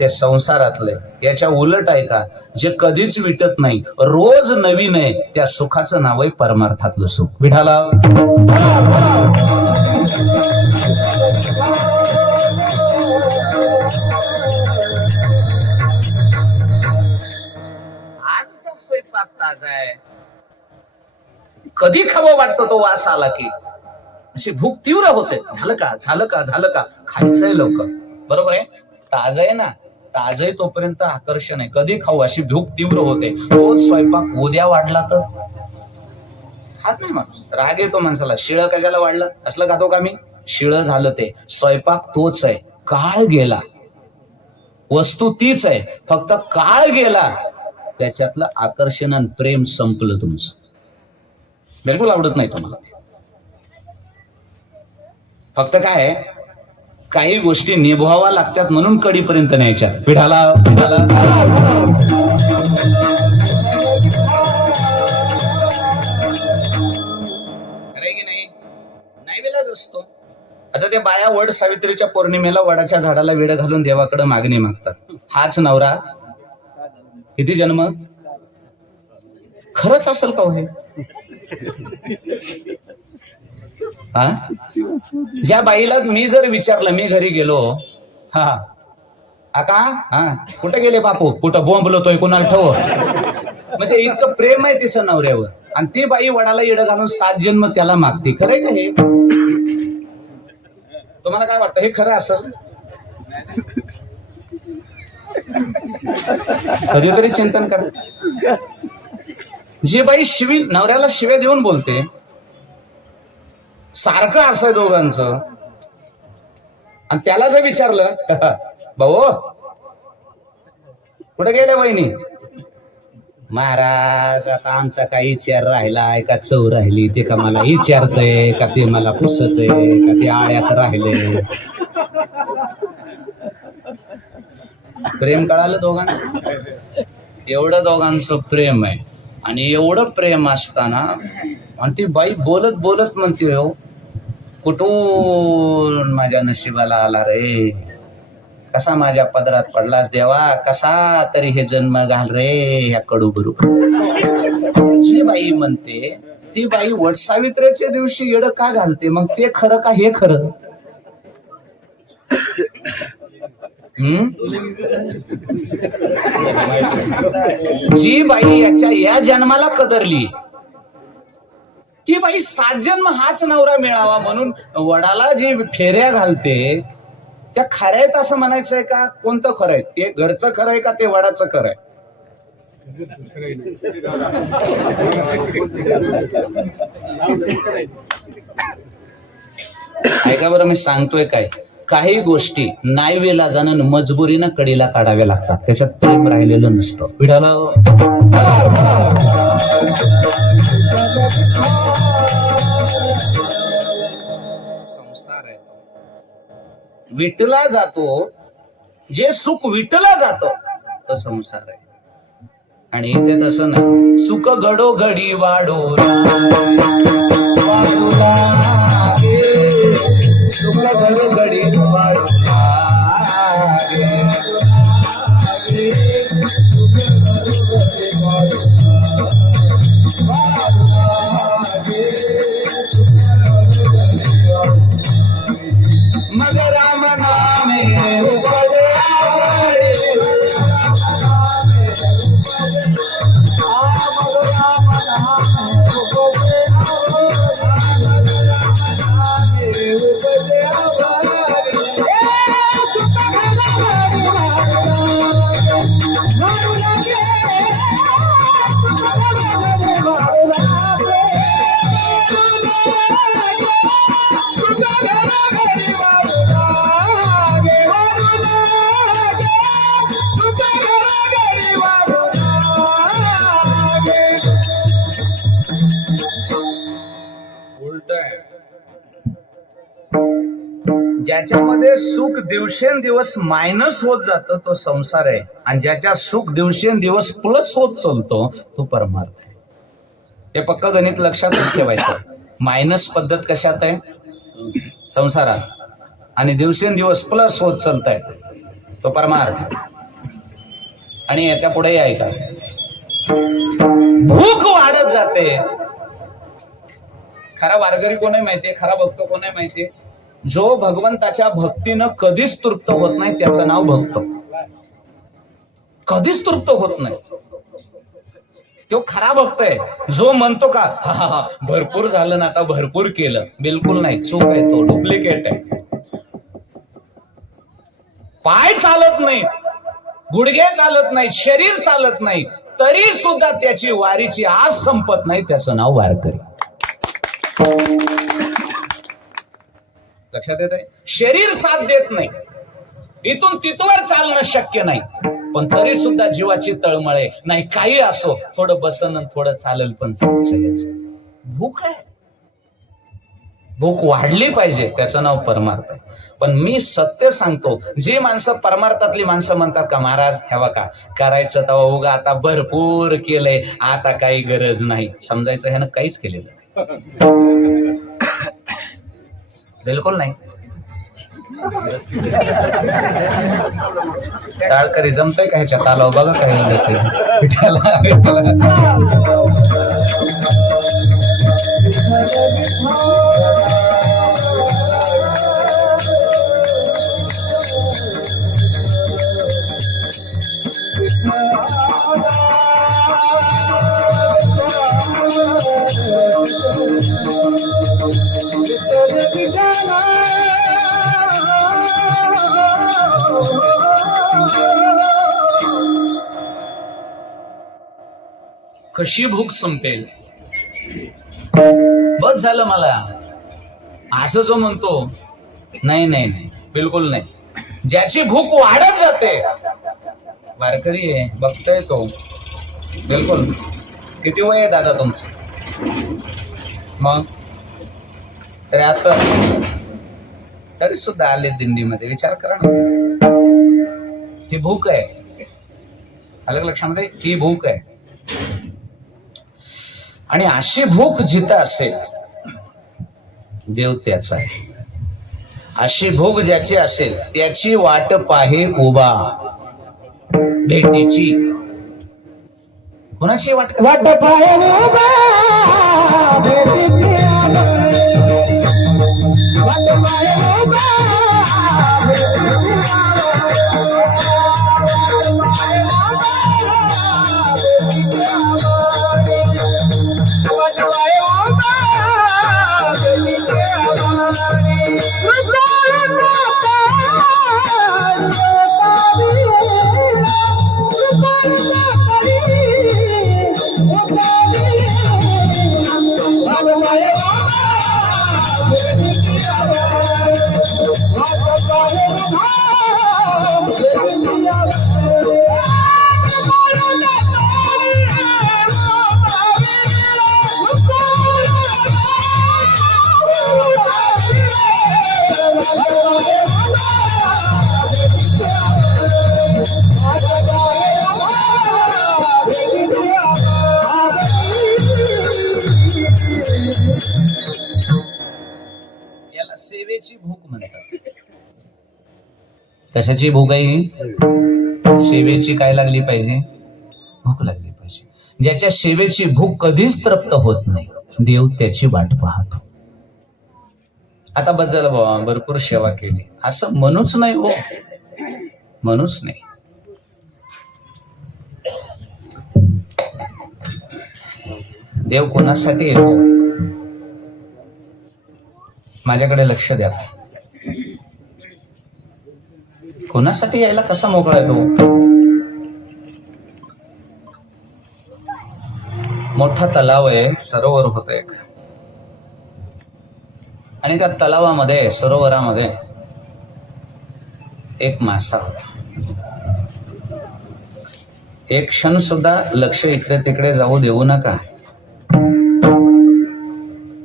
ते संसारातले. याच्या उलट आहे का, जे कधीच विटत नाही, रोज नवीन आहे, त्या सुखाचं नाव आहे परमार्थातलं सुख. विठाला आजचा स्वयंपाक ताजा आहे, कधी खावं वाटतं तो वास आला की अशी भूक तीव्र होते. झालं का, झालं का, झालं का, खायचंय लवकर. बरोबर आहे? ताज आहे ना, ताज आहे तोपर्यंत आकर्षण आहे, कधी खाऊ अशी भूक तीव्र होते. तोच स्वयंपाक उद्या वाढला तर खात नाही माणूस. राग येतो माणसाला, शिळं कशाला वाढलं असलं खातो का मी? शिळं झालं ते. स्वयंपाक तोच आहे, काळ गेला, वस्तू तीच आहे, फक्त काळ गेला, त्याच्यातलं आकर्षण आणि प्रेम संपलं तुमचं. बिलकुल आवडत नाही तुम्हाला ते. फक्त काय, काही गोष्टी निभवाव्या लागतात म्हणून कडीपर्यंत न्यायच्या. पिढाला पिढाला खरंय की नाही? नाईलाज असतो. आता त्या बाया वड सावित्रीच्या पौर्णिमेला वडाच्या झाडाला वेळ घालून देवाकडे मागणी मागतात. हाच नवरा, किती जन्म. खरंच असेल का हे? हा, ज्या बाईला मी जर विचारलं, मी घरी गेलो, हा आका, हा कुठे गेले बापू, कुठं बोंबलतोय कुणाला ठेव, म्हणजे इतकं प्रेम आहे तिचं नवऱ्यावर, आणि ती बाई वडाला येडं घालून 7 जन्म त्याला मागते. खरंय का हे? तुम्हाला काय वाटतं, हे खरं असेल? कधीतरी चिंतन करा. जी बाई नवऱ्याला शिव्या देऊन बोलते, सारखं असं दोघांचं, आणि त्याला जर विचारलं, भाऊ कुठे गेले वहिनी, महाराज आता आमचा काही विचार राहिलाय का, चव राहिली ते का मला विचारतय का, ते मला पुसतय का, ते आळ्यात राहिले. प्रेम कळालं दोघांचं? एवढं दोघांचं प्रेम आहे आणि एवढं प्रेम असताना आणि ती बाई बोलत बोलत म्हणते हो कुठून माझ्या नशिबाला आला रे, कसा माझ्या पदरात पडलास देवा, कसा तरी हे जन्म घाल रे ह्या कडू बरोबर. जी बाई म्हणते ती बाई वटसावित्रीच्या दिवशी येडं का घालते, मग ते खरं का हे खरं? जी बाई या जन्माला कदरली ती बाई 7 जन्म हाच नवरा मिळावा म्हणून वडाला जी फेऱ्या घालते त्या खऱ्या आहेत असं म्हणायचंय का? कोणतं खरं आहे? ते घरचं खरं आहे का ते वडाचं खरं आहे? ऐका बरं, मी सांगतोय काय, काही गोष्टी नाईविलाजानं मजबुरीनं कडेला काढाव्या लागतात, त्याच्यात प्रेम राहिलेलं नसतं. विडाला संसार आहे, विटला जातो, जे सुख विटला जातो तो संसार आहे. आणि इथे तसं ना, सुख घडोघडी वाढो वाढू लागे, सुख घडोघडी वाढू लागे, मग राम नामे उपदे आवडे, ज्याच्यामध्ये सुख दिवसेंदिवस मायनस होत जातं तो संसार आहे, आणि ज्याच्या सुख दिवसेंदिवस प्लस होत चालतो तो परमार्थ आहे. ते पक्क गणित लक्षातच ठेवायचं. मायनस पद्धत कशात आहे? संसारात. आणि दिवसेंदिवस प्लस होत चालत आहे तो परमार्थ. आणि याच्या पुढे ऐका, भूक वाढत जाते. खरा वारकरी कोण आहे माहितीये, खरा भक्त कोण आहे माहितीये? जो भगवंताच्या भक्तीनं कधीच तृप्त होत नाही त्याचं नाव भक्त. कधीच तृप्त होत नाही तो खरा भक्त आहे. जो म्हणतो का हा भरपूर झालं ना, आता भरपूर केलं, बिलकुल नाही, चूक आहे, तो डुप्लिकेट आहे. पाय चालत नाही, गुडघे चालत नाही, शरीर चालत नाही, तरी सुद्धा त्याची वारीची आस संपत नाही, त्याचं नाव वारकरी. लक्षात येत आहे? शरीर साथ देत नाही, इथून तिथवर चालणं शक्य नाही, पण तरी सुद्धा जीवाची तळमळे नाही. काही असो, थोडं बसन थोडं चालेल, पण चालायचं. भूक आहे, भूक वाढली पाहिजे, त्याचं नाव परमार्थ आहे. पण मी सत्य सांगतो, जी माणसं परमार्थातली माणसं म्हणतात का महाराज हे बघा करायचं तेव्हा उगा आता भरपूर केलंय, आता काही गरज नाही, समजायचं ह्यानं काहीच केलेलं नाही. बिलकुल नाही. टाळकरी जमतंय का ह्याच्यात आलो बघा काही कशी भूक संपेल? बस झालं मला, असं जो म्हणतो नाही नाही नाही, बिलकुल नाही. ज्याची भूक वाढत जाते, वारकरी आहे, बघतोय तो, बिलकुल. किती वय आहे दादा तुमचं? मग तरी आता तरी सुद्धा आले दिंडीमध्ये, विचार करा ना. ही भूक आहे. आलं का लक्षामध्ये? ही भूक आहे. आणि अशी भूक जिथं असेल देव त्याचा आहे. अशी भूक ज्याची असेल त्याची वाट पाहे उभा भेटीची. कोणाची वाट? वाट पाहे उभा भेटीची आवारी. वाट पाहे उभा भेटीची याला सेवेची भूक म्हणतात. कशाची भूक आहे ही? सेवेची. काय लागली पाहिजे? भूक लागली पाहिजे. ज्याच्या सेवेची भूक कधीच तृप्त होत नाही देव त्याची वाट पाहतो. आता बस झालं बाबा, भरपूर सेवा केली असं म्हणूच नाही हो, म्हणूच नाही. देव कोणासाठी येतो? माझ्याकडे लक्ष द्या. कोणासाठी यायला कसा मोकळा येतो? मोठा तलाव आहे, सरोवर होत एक, आणि त्या तलावामध्ये सरोवरामध्ये एक मासा होता. एक क्षण सुद्धा लक्ष इकडे तिकडे जाऊ देऊ नका,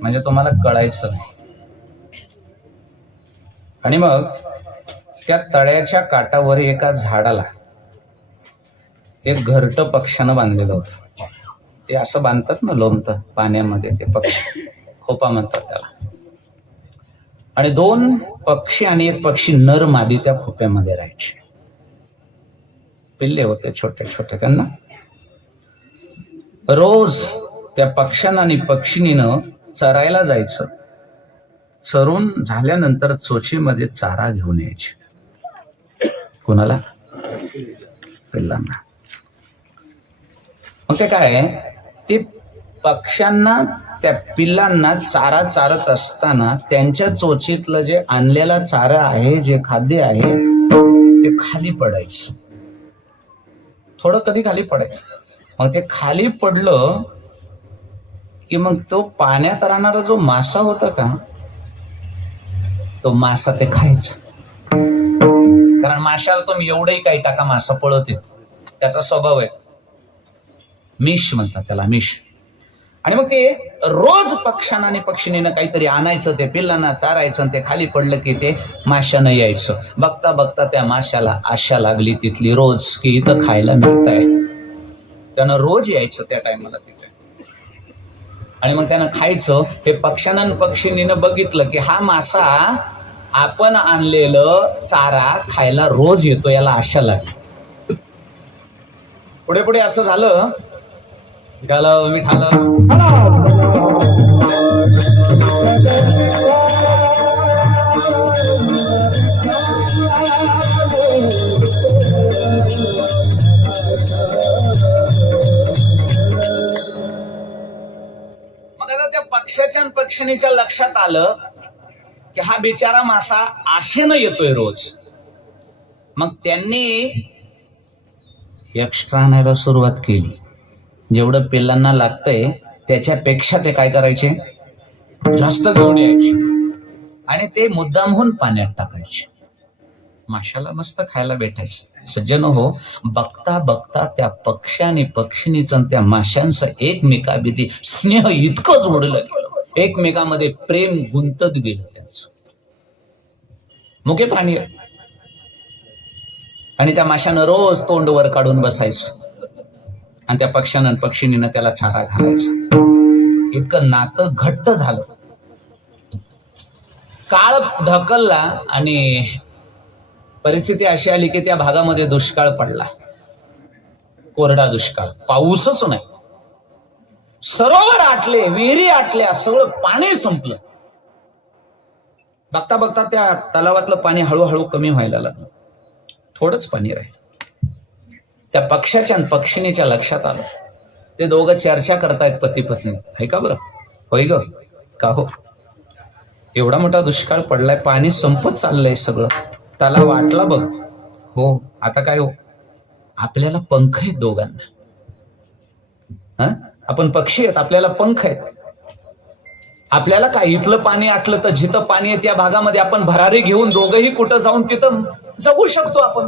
म्हणजे तुम्हाला कळायचं नाही. आणि मग त्या तळ्याच्या काठावर एका झाडाला एक घरटं पक्ष्यानं बांधलेलं होतं. ते असं बांधतात ना लोमतं पाण्यामध्ये, ते पक्षी खोपा म्हणतात त्याला. आणि दोन पक्षी आणि एक पक्षी नर मादी त्या खोप्यामध्ये राहायचे. पिल्ले होते छोटे छोटे. त्यांना रोज त्या पक्ष्यांना आणि पक्षिणीनं चरायला जायचं. चरून झाल्यानंतर चोचीमध्ये चारा घेऊन यायचे. कोणाला? पिल्लांना. मग ते काय, ते पक्ष्यांना त्या पिल्लांना चारा चारत असताना त्यांच्या चोचीतलं जे आणलेला चारा आहे, जे खाद्य आहे, ते खाली पडायचं. थोडं कधी खाली पडायचं. मग ते खाली पडलं की मग तो पाण्यात राहणारा जो मासा होता का, तो मासा ते खायचा. कारण माशाला तुम्ही एवढंही काही टाका, मासा पळत येतो. त्याचा स्वभाव आहे. मिश म्हणतात त्याला, मिश. आणि मग ते रोज पक्ष्यांना आणि पक्षिणीनं काहीतरी आणायचं, ते पिल्लांना चारायचं, आणि ते खाली पडलं की ते माशानं यायचं. बघता बघता त्या माशाला आशा लागली तिथली रोज की इथं खायला मिळत आहे. त्यानं रोज यायचं त्या टायमाला तिथे, आणि मग त्यानं खायचं. हे पक्ष्यानं आणि पक्षिणीनं बघितलं की हा मासा आपण आणलेलं चारा खायला रोज येतो, याला आशा लागली. पुढे पुढे असं झालं. विठाला त्या पक्षाच्या आणि पक्षिणीच्या लक्षात आलं की हा बिचारा मासा आशेनं येतोय रोज. मग त्यांनी एक्स्ट्रा आणायला सुरुवात केली. जेवढं पिल्लांना लागतंय त्याच्यापेक्षा ते काय करायचे, जास्त घेऊन यायचे, आणि ते मुद्दामहून पाण्यात टाकायचे. माशाला मस्त खायला भेटायचं. सज्जन हो, बघता बघता त्या पक्ष्या आणि पक्षिणीचं त्या माशांचं एकमेकाभीती स्नेह इतकं जोडलं गेलं, एकमेकामध्ये प्रेम गुंतत गेलं त्यांचं. मुके प्राणी. आणि त्या माशानं रोज तोंड वर काढून बसायचं. आणि त्या पक्ष्यानं आणि पक्षिणीनं त्याला चारा घालायचा. इतकं नातं घट्ट झालं. काळ ढकलला आणि परिस्थिती अशी आली की त्या भागामध्ये दुष्काळ पडला. कोरडा दुष्काळ, पाऊसच नाही. सरोवर आटले, विहिरी आटल्या, सगळं पाणी संपलं. बघता बघता त्या तलावातलं पाणी हळूहळू कमी व्हायला लागलं. थोडंच पाणी राहील. त्या पक्षाच्या आणि पक्षिणीच्या लक्षात आलं. ते दोघं चर्चा करतायत पती पत्नी. ऐका बरं, होय ग का हो, एवढा मोठा दुष्काळ पडलाय, पाणी संपत चाललंय सगळं, तलाव आटला बघ. हो, आता काय हो, आपल्याला पंख आहेत दोघांना. आपण पक्षी आहेत, आपल्याला पंख आहेत. आपल्याला काय, इथलं पाणी आटलं तर जिथं पाणी आहे त्या भागामध्ये आपण भरारी घेऊन दोघंही कुठं जाऊन तिथं जगू शकतो आपण.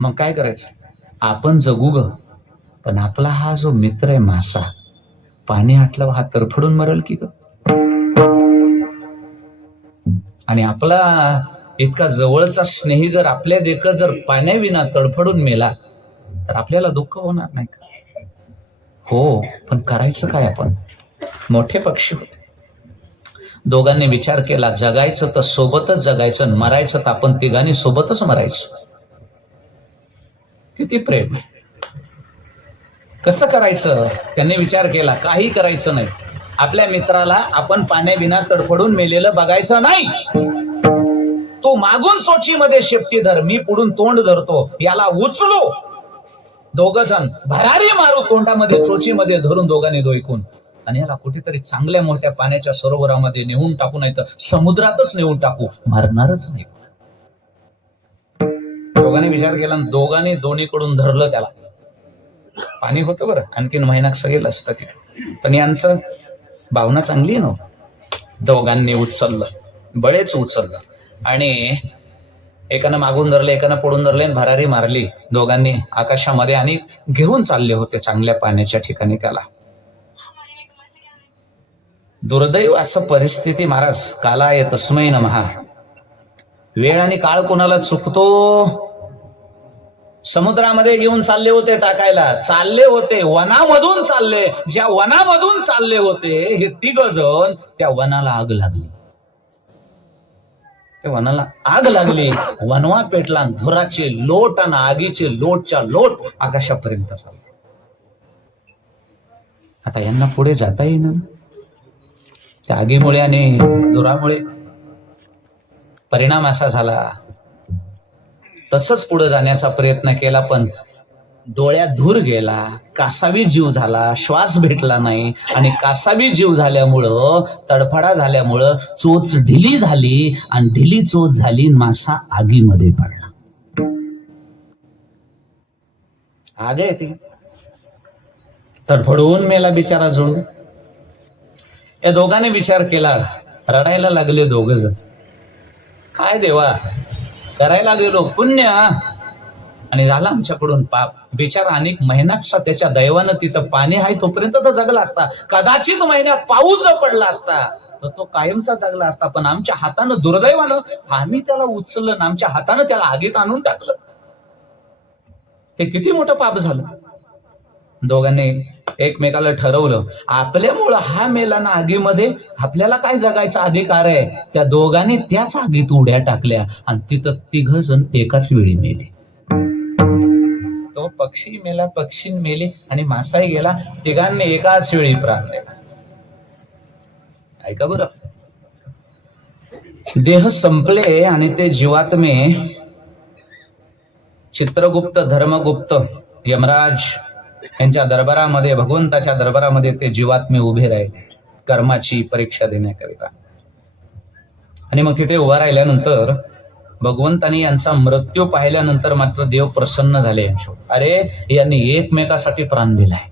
मग काय करायचं, आपण जगू ग, पण आपला हा जो मित्र आहे मासा, पाणी आटलं हा तरफडून मरल की ग. आणि आपला इतका जवळचा स्नेही जर आपल्या देखत जर पाण्याविना तडफडून मेला तर आपल्याला दुःख होणार नाही का? हो, पण करायचं काय आपण? मोठे पक्षी होते. दोघांनी विचार केला, जगायचं तर सोबतच जगायचं, मरायचं तर आपण तिघांनी सोबतच मरायचं. किती प्रेम आहे. कसं करायचं त्यांनी विचार केला. काही करायचं नाही. आपल्या मित्राला आपण पाण्याविना तडफडून मेलेलं बघायचं नाही. तू मागून चोचीमध्ये शेपटी धर, मी पुढून तोंड धरतो, याला उचलू, दोघ जण भरारी मारू तोंडामध्ये चोचीमध्ये धरून दोघांनी दोयकून, आणि याला कुठेतरी चांगल्या मोठ्या पाण्याच्या सरोवरामध्ये नेऊन टाकू, नाही तर समुद्रातच नेऊन टाकू, मारणारच नाही. दोघांनी विचार केला, दोघांनी दोन्हीकडून धरलं त्याला. पाणी होतं बरं, आणखीन महिना सगळं असतं तिथे, पण यांचं भावना चांगली आहे ना. दोघांनी उचललं, बळेच उचललं, आणि एकानं मागून धरले, एकानं पडून धरले, आणि भरारी मारली दोघांनी आकाशामध्ये, आणि घेऊन चालले होते चांगल्या पाण्याच्या ठिकाणी त्याला. दुर्दैव असं परिस्थिती महाराज. कालाय तस्मै नमः. वेळ आणि काळ कोणाला चुकतो? समुद्रामध्ये घेऊन चालले होते टाकायला, चालले होते वनामधून चालले, ज्या वनामधून चालले होते हे तिघ जण, त्या वनाला आग लागली. त्या वनाला आग लागली, वनवा पेटला, धुराचे लोट आणि आगीचे लोटच्या लोट आकाशापर्यंत चालले. आता यांना पुढे जाता येईना, त्या आगीमुळे आणि धुरामुळे. परिणाम असा झाला, तसंच पुढे जाण्याचा प्रयत्न केला, पण डोळ्यात धूर गेला, कासावी जीव झाला, श्वास भेटला नाही, आणि कासावी जीव झाल्यामुळं, तडफडा झाल्यामुळं चोच ढिली झाली, आणि ढिली चोच झाली, मासा आगीमध्ये पडला. आग आहे ती, तडफडून मेला बिचारा जळून. या दोघांनी विचार केला, रडायला लागले दोघ जण. काय देवा, करायला गेलो पुण्य आणि झाला आमच्याकडून पाप. बिचारा अनेक महिन्यात त्याच्या दैवानं तिथं पाणी आहे तोपर्यंत तर जगला असता. कदाचित महिन्यात पाऊस जर पडला असता तर तो कायमचा जगला असता. पण आमच्या हातानं, दुर्दैवानं आम्ही त्याला उचललं, आमच्या हातानं त्याला आगीत आणून टाकलं. हे किती मोठं पाप झालं. दोघांनी एकमेकाला ठरवलं, आपल्यामुळं हा मेला ना आगीमध्ये, आपल्याला काय जगायचा अधिकार आहे. त्या दोघांनी त्याच आगीत उड्या टाकल्या, आणि तिथं तिघ जण एकाच वेळी मेले. तो पक्षी मेला, पक्षी मेली, आणि मासाही गेला. तिघांनी एकाच वेळी प्राण दिला. ऐका बरं, देह संपले आणि ते जीवात्मे चित्रगुप्त, धर्मगुप्त, यमराज यांच्या दरबारामध्ये, भगवंताच्या दरबारामध्ये ते जीवात्मे उभे राहिले कर्माची परीक्षा देण्याकरिता. आणि मग तिथे उभा राहिल्यानंतर भगवंतानी यांचा मृत्यू पाहिल्यानंतर मात्र देव प्रसन्न झाले. अरे, यांनी एकमेकासाठी प्राण दिलाय.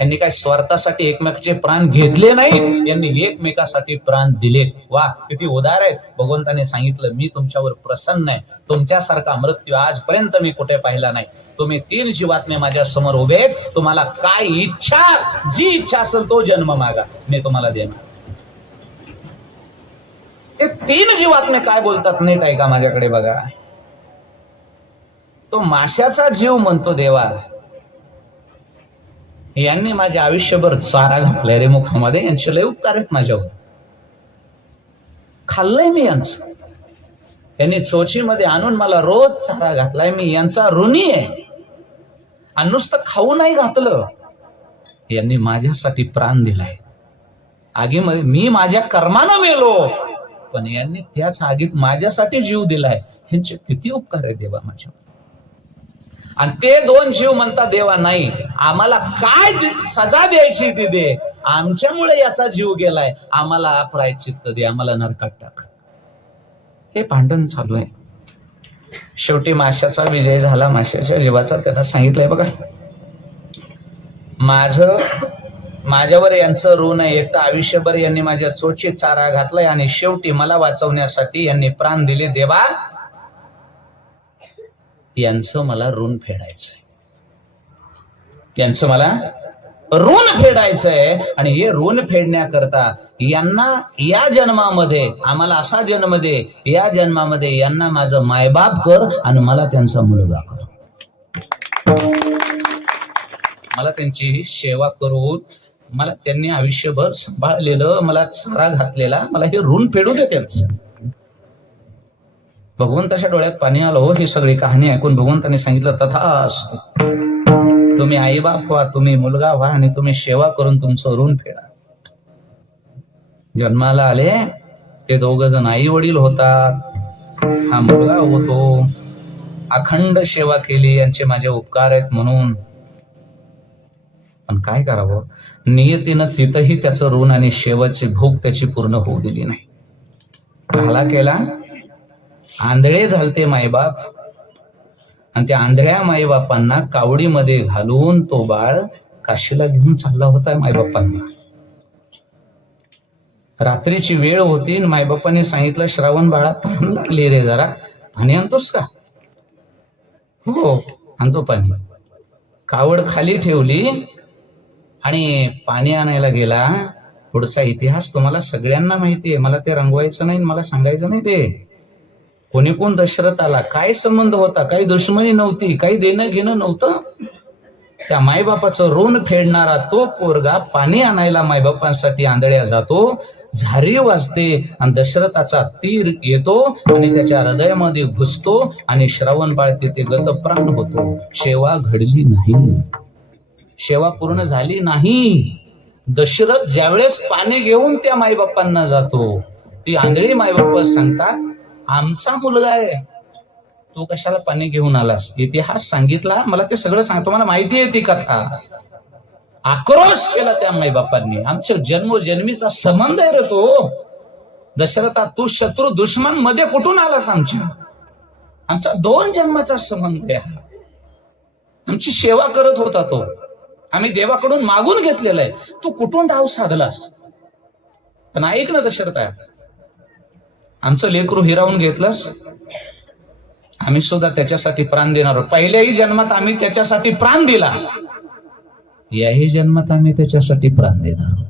यांनी काय स्वार्थासाठी एकमेकाचे प्राण घेतले नाही, यांनी एकमेकासाठी प्राण दिले. वा, किती उदार आहेत. भगवंताने सांगितलं, मी तुमच्यावर प्रसन्न आहे. तुमच्यासारखा मृत्यू आजपर्यंत मी कुठे पाहिला नाही. तुम्ही 3 जीवात्मे माझ्या समोर उभे आहेत. तुम्हाला काय इच्छा, जी इच्छा असेल तो जन्म मागा, मी तुम्हाला देणार. ते 3 जीवात्मे काय बोलतात नाही काय का, माझ्याकडे बघा. तो माशाचा जीव म्हणतो, देवा यांनी माझे आयुष्यभर चारा घातलाय रे मुखामध्ये, यांचे लय उपकार आहेत माझ्यावर, खाल्लंय मी यांचं, यांनी चोचीमध्ये आणून मला रोज चारा घातलाय, मी यांचा ऋणी आहे. आणि नुसतं खाऊ नाही घातलं, यांनी माझ्यासाठी प्राण दिलाय. आगीमध्ये मी माझ्या कर्मानं मेलो, पण यांनी त्याच आगीत माझ्यासाठी जीव दिलाय. ह्यांचे किती उपकार आहे देवा माझ्यावर. आणि ते दोन जीव म्हणतात, देवा नाही, आम्हाला काय सजा द्यायची ती दे, आमच्यामुळे याचा जीव गेलाय, आम्हाला प्रायश्चित्त दे, आम्हाला नरकात टाक. हे भांडण चालू आहे. शेवटी माशाचा विजय झाला, माशाच्या जीवाचा. त्यांना सांगितलंय बघा, माझ्यावर यांचं ऋण आहे. एक तर आयुष्यभर यांनी माझ्या चोचीत चारा घातलाय आणि शेवटी मला वाचवण्यासाठी यांनी प्राण दिले. देवा यांचं मला ऋण फेडायचंय, यांचं मला ऋण फेडायचंय. आणि हे ऋण फेडण्याकरता यांना या जन्मामध्ये, आम्हाला असा जन्म दे, या जन्मामध्ये यांना माझं मायबाप कर आणि मला त्यांचा मुलगा कर. मला त्यांची सेवा करून, मला त्यांनी आयुष्यभर सांभाळलेलं, मला चारा घातलेला, मला हे ऋण फेडू दे त्यांचं. भगवंताच्या डोळ्यात पाणी आलं हो. ही सगळी कहाणी ऐकून भगवंतांनी सांगितलं, तथास्तु, तुम्ही आई बाप व्हा, तुम्ही मुलगा व्हा आणि तुम्ही सेवा करून तुमचं ऋण फेडा. जन्माला आले ते दोघ जण आई वडील होतात, हा मुलगा होतो. अखंड सेवा केली, यांचे माझे उपकार आहेत म्हणून. पण काय करावं, नियतीनं तिथंही त्याचं ऋण आणि शेवटची भूक त्याची पूर्ण होऊ दिली नाही. झाला केला, आंधळे झालते मायबाप, आणि त्या आंधळ्या माईबापांना कावडीमध्ये घालून तो बाळ काशीला घेऊन चालला होता. मायबापांना रात्रीची वेळ होती, मायबापांनी सांगितलं, श्रावण बाळा तहान लागली रे, जरा पाणी आणतोस का? हो आणतो पाणी. कावड खाली ठेवली आणि पाणी आणायला गेला. पुढचा इतिहास तुम्हाला सगळ्यांना माहिती आहे, मला ते रंगवायचं नाही, मला सांगायचं नाही. ते कोणी कोण दशरथाला काय संबंध होता, काही दुश्मनी नव्हती, काही देणं घेणं नव्हतं. त्या मायबापाचं ऋण फेडणारा तो पोरगा पाणी आणायला मायबापांसाठी आंधळ्या जातो, झारी वाजते आणि दशरथाचा तीर येतो आणि त्याच्या हृदयामध्ये घुसतो आणि श्रावण बाळ तिथे गतप्राण होतो. सेवा घडली नाही, सेवा पूर्ण झाली नाही. दशरथ ज्यावेळेस पाणी घेऊन त्या मायबापांना जातो, ती आंधळी मायबाप सांगतात, आमचा मुलगा आहे, तू कशाला पाणी घेऊन आलास? इतिहास सांगितला, मला ते सगळं सांगतो, मला माहिती आहे ती कथा. आक्रोश केला त्या माईबापांनी, आमच्या जन्मोजन्मीचा संबंध आहे रे तो. दशरथा, तू शत्रू दुश्मन मध्ये कुठून आलास? आमचा 2 जन्माचा संबंध आहे. आमची सेवा करत होता तो, आम्ही देवाकडून मागून घेतलेला आहे, तू कुठून डाव साधलास? पण ऐक ना दशरथा, आमचं लेकरू हिरावून घेतलंस, आम्ही सुद्धा त्याच्यासाठी प्राण देणार आहोत. पहिल्याही जन्मात आम्ही त्याच्यासाठी प्राण दिला, याही जन्मात आम्ही त्याच्यासाठी प्राण देणार आहोत.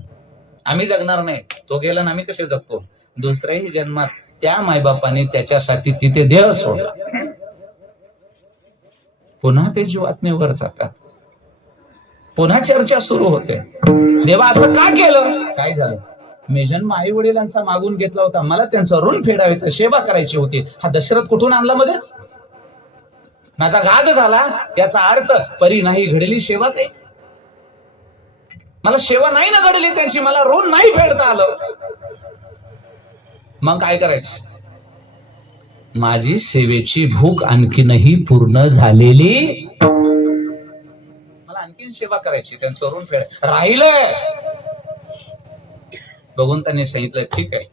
आम्ही जगणार नाही, तो गेला ना आम्ही कसे जगतो? दुसऱ्याही जन्मात त्या मायबापाने त्याच्यासाठी तिथे देह सोडला. पुन्हा ते जीवात्मेवर जातात, पुन्हा चर्चा सुरू होते. देवा असं का केलं? काय झालं? मी जन्म आई वडिलांचा मागून घेतला होता, मला त्यांचं ऋण फेडायचं, सेवा करायची होती. हा दशरथ कुठून आणला मध्येच? माझा घात झाला, याचा अर्थ परी नाही घडली सेवा काही. मला सेवा नाही ना घडली त्यांची, मला ऋण नाही फेडता आलं. मग काय करायचं? माझी सेवेची भूक आणखीनही पूर्ण झालेली, मला आणखीन सेवा करायची, त्यांचं ऋण फेड राहिलंय. भगवंतांनी सांगितलं, ठीक आहे,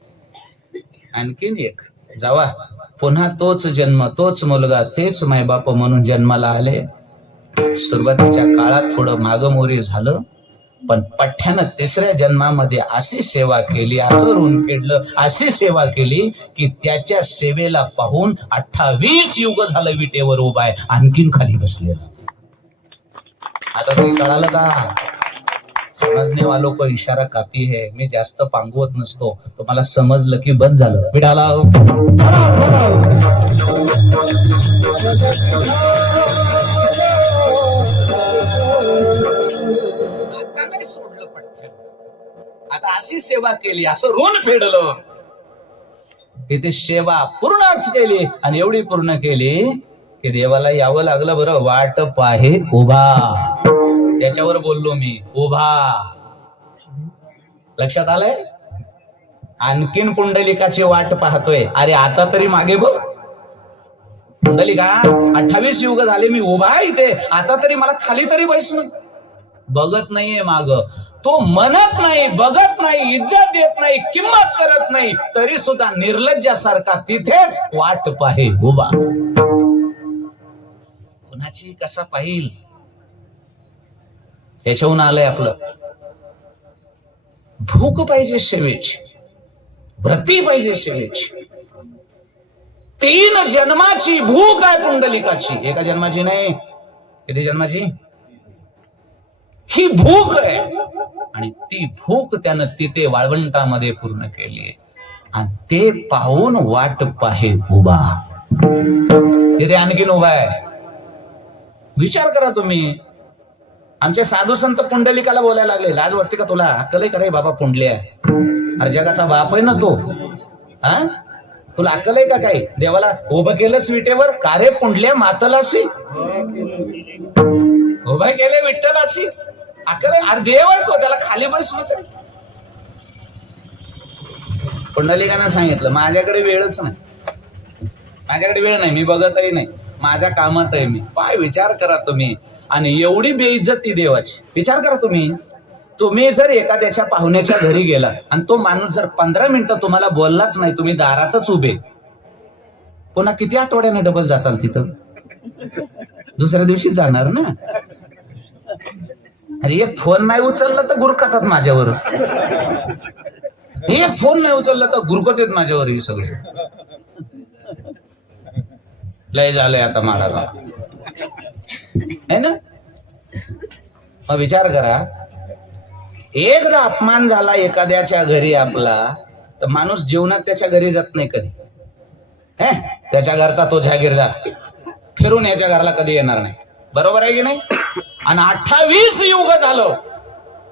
आणखीन एक जावा. पुन्हा तोच जन्म, तोच मुलगा, तेच मायबाप म्हणून जन्माला आले. सुरुवातीच्या काळात थोडं मागमोरी झालं, पण पठ्ठ्यानं 3ऱ्या जन्मामध्ये अशी सेवा केली, असं ऋण फेडलं, अशी सेवा केली की त्याच्या सेवेला पाहून 28 युग झालं विटेवर उभा आहे, आणखीन खाली बसलेला. आता तरी कळालं का? समजने वालों को इशारा काफी है. मी जास्त पांगवत नसतो, तुम्हाला समजलं की बंद झालं. विडाला सोडलं पठ्ठ्यानं. आता अशी सेवा केली, असं ऋण फेडलं की ती सेवा पूर्णच केली. आणि एवढी पूर्ण केली की देवाला यावं लागलं बरं, वाट पाहे उभा. त्याच्यावर बोललो मी, उभा. लक्षात आलंय? आणखीन पुंडलिकाची वाट पाहतोय. अरे आता तरी मागे बघ पुंडलिका, 28 युग झाले मी उभा आहे इथे, आता तरी मला खाली तरी बैस ना. बघत नाहीये माग. तो म्हणत नाही, बघत नाही, इज्जत देत नाही, किंमत करत नाही, तरी सुद्धा निर्लज्जासारखा तिथेच वाट पाहे उभा. कुणाची कसा पाहिल याच्याहून आलंय आपलं. भूक पाहिजे सेवेची, व्रती पाहिजे सेवेची. 3 जन्माची भूक आहे पुंडलिकाची, एका जन्माची नाही. किती जन्माची? ही भूक आहे. आणि ती भूक त्यानं तिथे वाळवंटामध्ये पूर्ण केली. आणि ते पाहून वाट पाहे उभा. तिथे आणखीन उभा आहे. विचार करा तुम्ही. आमचे साधू संत पुंडलिकाला बोलायला लागले, लाज वाटते का तुला? अक्कल आहे का रे बाबा पुंडल्या? अरे जगाचा बाप आहे ना तो. हा, तुला अक्कल आहे का काही? देवाला उभं केलं विटेवर, का रे पुंडल्या मातलासी? उभा केले विठ्ठलासी. अक्कल आहे? अरे देव आहे तो, त्याला खाली बसलं तरी. पुंडलिकानं सांगितलं, माझ्याकडे वेळच नाही, माझ्याकडे वेळ नाही, मी बघतही नाही, माझ्या कामात आहे मी. काय विचार करा तुम्ही. आणि एवढी बेइज्जती देवाची. विचार करा तुम्ही. तुम्ही जर एखाद्याच्या पाहुण्याच्या घरी गेला आणि तो माणूस जर 15 मिनिटं तुम्हाला बोललाच नाही, तुम्ही दारातच उभे, पुन्हा किती आठवड्याने डबल जाताल तिथं? दुसऱ्या दिवशी जाणार ना. अरे एक फोन नाही उचलला तर गुरकतात माझ्यावर. एक फोन नाही उचलला तर गुरकत येत माझ्यावर. हे सगळे लय झालंय आता माडाला, है ना. मग विचार करा, एकदा अपमान झाला एखाद्याच्या घरी आपला, तर माणूस जीवनात त्याच्या घरी जात नाही कधी. त्याच्या घरचा तो जागीरदार फिरून याच्या घराला कधी येणार नाही. बरोबर आहे की नाही? आणि 28 युग झालं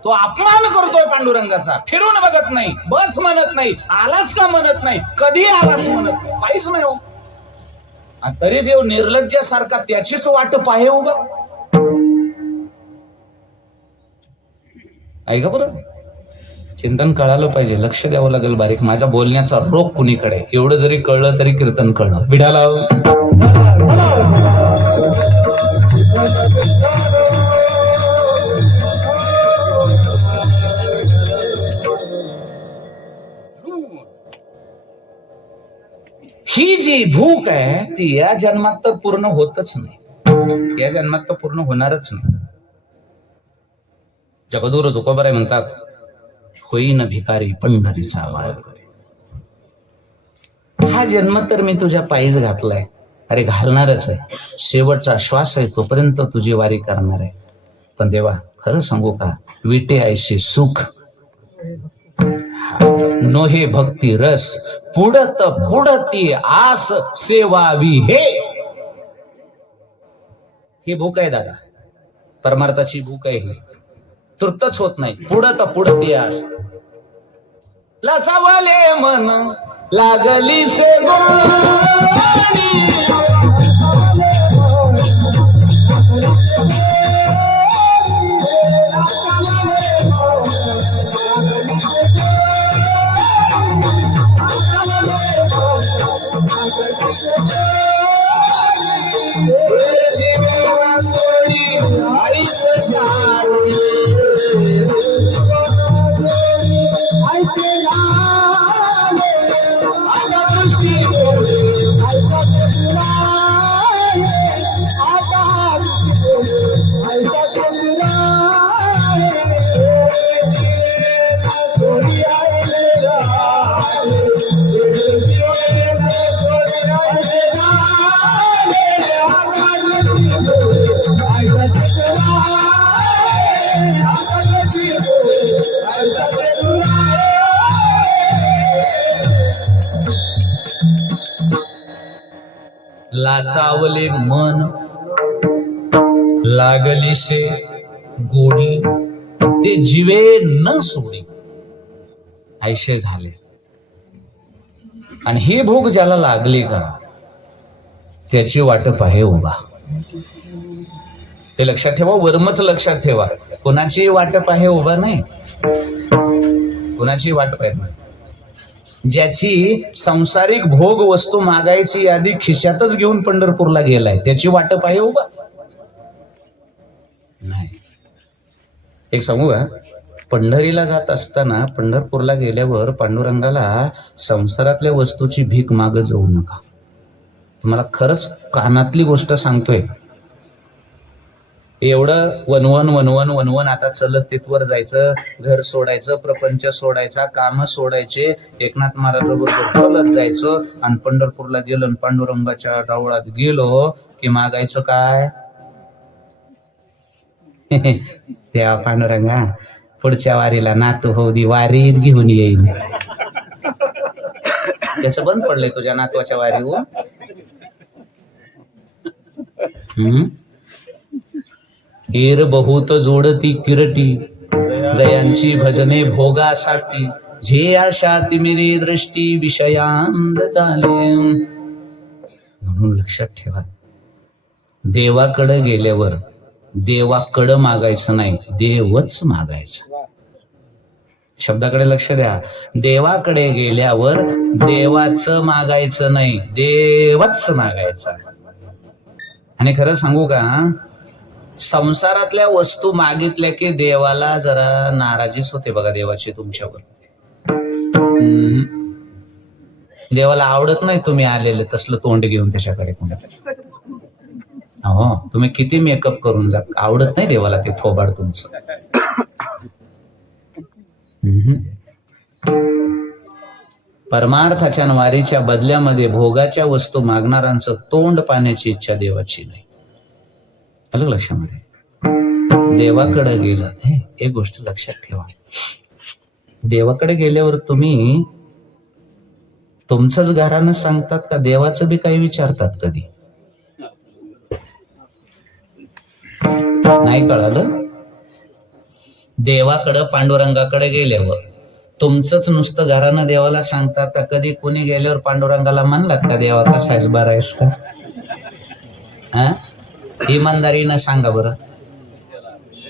तो अपमान करतोय पांडुरंगाचा. फिरून बघत नाही, बस म्हणत नाही, आलास का म्हणत नाही, कधी आलास म्हणत नाही, काहीच नाही हो. तरी देव निर्लज्जासारखा त्याचीच वाट पाहे उभा. ऐका बरं, चिंतन कळालं पाहिजे, लक्ष द्यावं लागेल बारीक. माझ्या बोलण्याचा रोग कुणीकडे, एवढं जरी कळलं तरी कीर्तन कळलं. विडाला ही जी भूक आहे ती या जन्मात तर पूर्ण होतच नाही, या जन्मात तर पूर्ण होणारच नाही. जगदुरु तुकोबाराय म्हणतात, होईन भिकारी पंढरीचा वार करे. हा जन्म तर मी तुझ्या पायीच घातलाय. अरे घालणारच आहे, शेवटचा श्वास आहे तोपर्यंत तुझी वारी करणार आहे. पण देवा खरं सांगू का, विटे ऐशी सुख नोहे भक्ती रस, पुढत पुढती आस सेवावी हे. ही भूक आहे दादा, परमार्थाची भूक आहे ही. तृप्तच होत नाही, पुढत पुढती आस. लाचावले मन लागली से लाचावले मन लागली से गोडी ते जीवे न सोडी ऐशे झाले. आणि ही भूक ज्याला लागली का त्याची वाटप आहे उभा. ते लक्षात ठेवा, वर्मच लक्षात ठेवा. कोणाची वाटप आहे उभा नाही, कोणाची वाटप आहे नाही. ज्याची सांसारिक भोग वस्तू मागायची यादी खिशातच घेऊन पंढरपूरला गेलाय त्याची वाटप आहे उभा नाही. एक सांगू का, पंढरीला जात असताना पंढरपूरला गेल्यावर पांडुरंगाला संसारातल्या वस्तूची भीक माग जाऊ नका. तुम्हाला खरंच कानातली गोष्ट सांगतोय. एवढं वनवन आता चलत तिथवर जायचं, घर सोडायचं, प्रपंच सोडायचा, काम सोडायचे, एकनाथ महाराजाबरोबर चलत जायचं आणि पंढरपूरला गेलो आणि पांडुरंगाच्या डावळात गेलो की मागायचं काय? त्या पांडुरंगा पुढच्या वारीला नातू होऊ दे, वारीत घेऊन येईल. त्याचं बंद पडलंय तुझ्या नातवाच्या वारीवर. हीर बहुत जोडती किरटी, जयांची भजने भोगासाठी, जे आशा तिमिरी दृष्टी विषयांद झाले. म्हणून लक्षात ठेवा, देवाकडे गेल्यावर देवाकडं मागायचं नाही, देवच मागायचं. शब्दाकडे लक्ष द्या. देवाकडे गेल्यावर देवाचं मागायचं नाही, देवच मागायचं. आणि खरं सांगू का, संसारातल्या वस्तू मागितल्या की देवाला जरा नाराजीच होते बघा देवाची तुमच्यावर. देवाला आवडत नाही तुम्ही आलेले तसलं तोंड घेऊन त्याच्याकडे. हो, तुम्ही किती मेकअप करून जा, आवडत नाही देवाला ते थोबाड तुमचं. परमार्थाच्या वारीच्या बदल्यामध्ये भोगाच्या वस्तू मागणाऱ्यांचं तोंड पाहण्याची इच्छा देवाची नाही. आलं लक्षामध्ये? देवाकडे गेलं, एक गोष्ट लक्षात ठेवा, देवाकडे गेल्यावर तुम्ही तुमचंच घरानं सांगतात का देवाचं बी काही विचारतात कधी? नाही कळालं? देवाकडं पांडुरंगाकडे गेल्यावर तुमचंच नुसतं घरानं देवाला सांगतात का कधी? कोणी गेल्यावर पांडुरंगाला म्हणलात का देवा कसा आहेस, बरा आहेस का? इमानदारीनं सांगा बरं.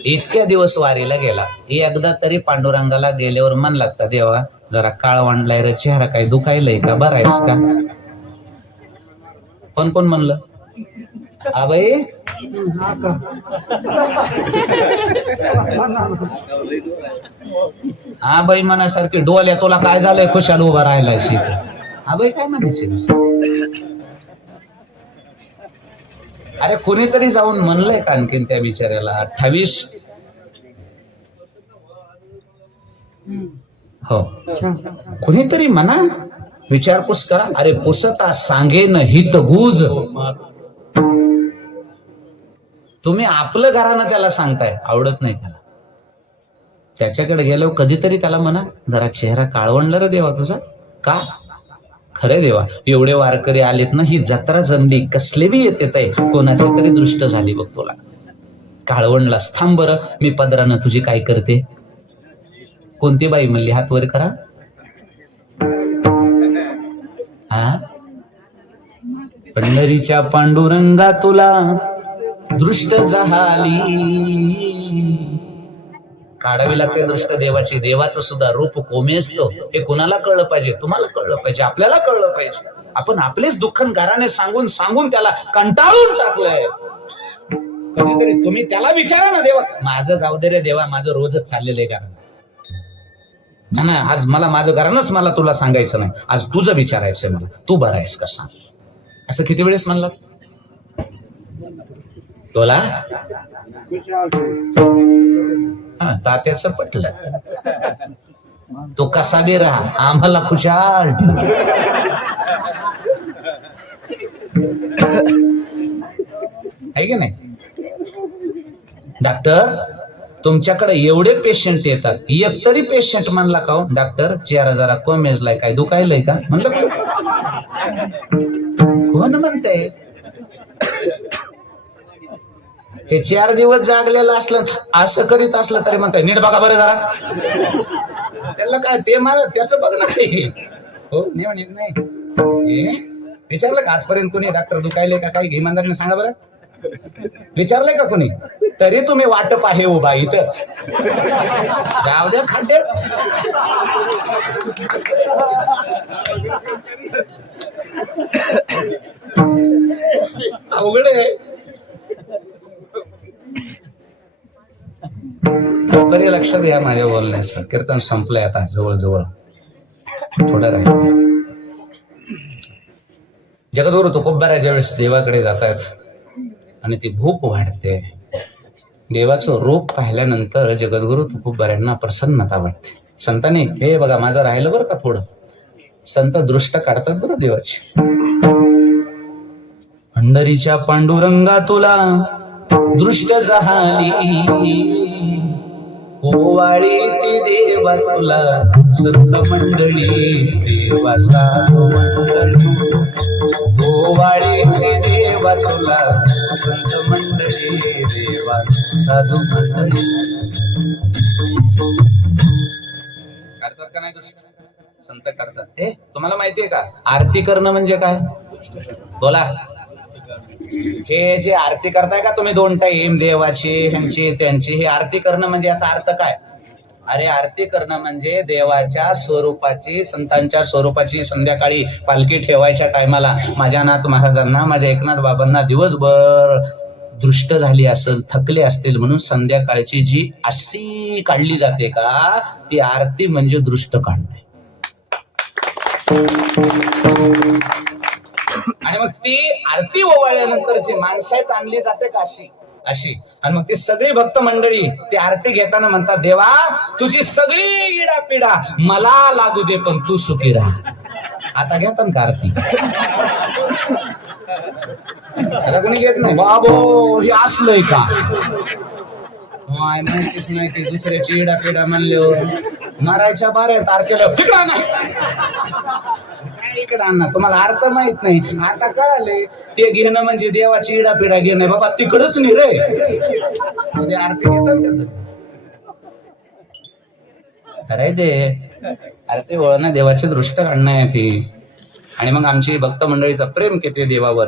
इतक्या दिवस वारीला गेला, एकदा तरी पांडुरंगाला गेल्यावर म्हणलात का देवा जरा काळ वांडलाय रे, चेहरा काय दुखायलंय का, बरा आहेस का? कोण कोण म्हणलं? आबाई हा बाई मनासारखी डोल्या, तुला काय झालंय खुशाल उभा राहिलाय? हा बाई काय म्हणायचे? अरे कोणीतरी जाऊन म्हणलंय का आणखीन त्या बिचाऱ्याला? 28 हो, कोणीतरी म्हणा, विचारपूस करा. अरे पुसता सांगेन हित गुज, तुम्ही आपलं घरानं त्याला सांगताय, आवडत नाही त्याला. त्याच्याकडे गेलो कधीतरी त्याला म्हणा जरा चेहरा काळवंडला रे देवा तुझा का? खरे देवा, एवढे वारकरी आलेत ना, ही जत्रा जमली, कसले बी येते ताई, कोणाची तरी दृष्ट झाली बघ तुला, काळवंडलास, थांब बरं मी पदरानं तुझी काय करते. कोणती बाई म्हणली? हात वर करा. हा, पंढरीच्या पांडुरंगा तुला दृष्ट झाली. काढावी लागते दृष्ट देवाची. देवाचं सुद्धा रूप कोमेजतो हे कुणाला कळलं पाहिजे? तुम्हाला कळलं पाहिजे, आपल्याला कळलं पाहिजे. आपण आपलेच दुःख गाराने सांगून सांगून त्याला कंटाळून टाकलंय. कधीतरी तुम्ही त्याला विचारा ना, देवा माझं जाऊ दे रे देवा, माझं रोजच चाललेलं आहे गाणं. ना आज मला माझं गाणंच मला तुला सांगायचं नाही, आज तुझं विचारायचंय मला, तू बरा आहेस का सांग. असं किती वेळेस म्हणला तुला? तात्याचं पटलं. तो कसा बी राहा, आम्हाला खुशाल. आहे की नाही? डॉक्टर तुमच्याकडे एवढे पेशंट येतात, एक तरी पेशंट म्हणला का डॉक्टर चेहरा जरा कोमेजलाय, काय दुखायलंय का? म्हणलं कोण म्हणतंय? हे 4 दिवस जागलेलं असलं असं करीत असलं तरी म्हणताय नीट बघा बरं जरा. त्याला काय ते मला त्याचं बघ नाही. हो नाही म्हणत नाही. विचारलं का आजपर्यंत कोणी डॉक्टर दुखायले का काही इमानदारीने सांगा बरं. विचारलंय का कोणी? तरी तुम्ही वाटप आहे उभा इथंच. जाऊ द्या खड्ड्यात. अवघड आहे. तरी लक्ष द्या माझ्या बोलण्याचं. कीर्तन संपलंय आता जवळजवळ थोडं राहिलं. जगद्गुरु तुकोबाराच्या वेळेस देवाकडे जातात आणि ती भूक वाढते. देवाचं रूप पाहिल्यानंतर जगद्गुरु तुकोबारांना प्रसन्नता वाटते. संतांनी हे बघा माझं राहिलं बरं का थोडं. संत दृष्ट काढतात बरं देवाची. पंढरीच्या पांडुरंगा तुला दृष्ट झाली, ओवाळी ती देवा तुला संत मंडळी, देवा साधू मंडळी, ओवाळी ती देवा तुला संत मंडळी, देवा साधू मंडळी. करतात का नाही दृष्ट? संत करतात. हे तुम्हाला माहितीये का आरती करणं म्हणजे काय? बोला. हे जे आरती करताय का तुम्ही 2 टाइम देवाची ह्यांची त्यांची, हे आरती करणं म्हणजे याचा अर्थ काय? अरे आरती करणं म्हणजे देवाच्या स्वरूपाची, संतांच्या स्वरूपाची संध्याकाळी पालखी ठेवायच्या टायमाला माझ्या नाथ महाराजांना, माझ्या एकनाथ बाबांना दिवसभर दृष्ट झाली असेल, थकले असतील म्हणून संध्याकाळची जी अशी काढली जाते का ती आरती म्हणजे दृष्ट काढणे. आणि मग ती आरती ओवाळल्यानंतरची माणसात आणली जाते का अशी. आणि मग ती सगळी भक्त मंडळी ती आरती घेताना म्हणतात देवा तुझी सगळी इडा पिडा मला लागू दे पण तू सुखी राहा. आता घेतात का आरती? आता कोणी घेत नाही. बाबो हे असलंय का? माहितीच नाही की दुसऱ्याची इडा पिडा म्हणल्यावर मारायच्या बाऱ्यात आरतीला तिकडा नाही इकडे आणा. तुम्हाला अर्थ माहित नाही. आता कळाले ते घेणं म्हणजे देवाची इडा पिडा घेणं. बाबा तिकडच नाही रे. आरती घेतात खराय ते आरती वळणं देवाची दृष्ट काढणं आहे ती. आणि मग आमची भक्त मंडळीचं प्रेम किती देवावर.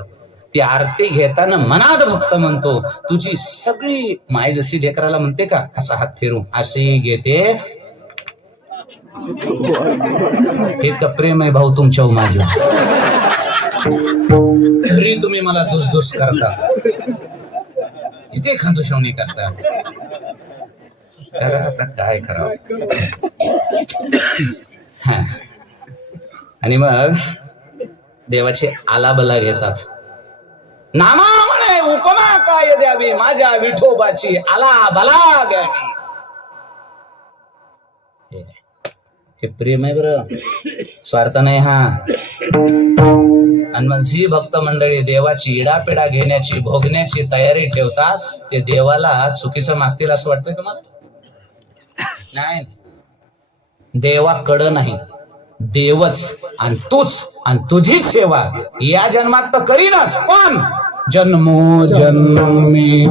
ती आरती घेताना मनात भक्त म्हणतो तुझी सगळी माय जशी लेकराला म्हणते का असा हात फिरून अशी घेते. इतकं प्रेम आहे भाऊ तुमच्या माझ्या. तरी तुम्ही मला दुसदुस करता, इथे खांदोशवणी करता. करा आता काय करावं. आणि मग देवाचे आलाबला घेतात. नामा म्हणे उपमा काय द्यावी माझ्या विठोबाची आला बला घ्यावी. हे प्रेम आहे बरं, स्वार्थ नाही हा. आणि मग जी भक्त मंडळी देवाची इडापिडा घेण्याची भोगण्याची तयारी ठेवतात ते देवाला चुकीचं मागतील असं वाटतंय तुम्हाला? नाही. देवाकडं नाही, देवच आणि तूच आणि तुझी सेवा या जन्मात तर करीनच पण जन्मो जन्मी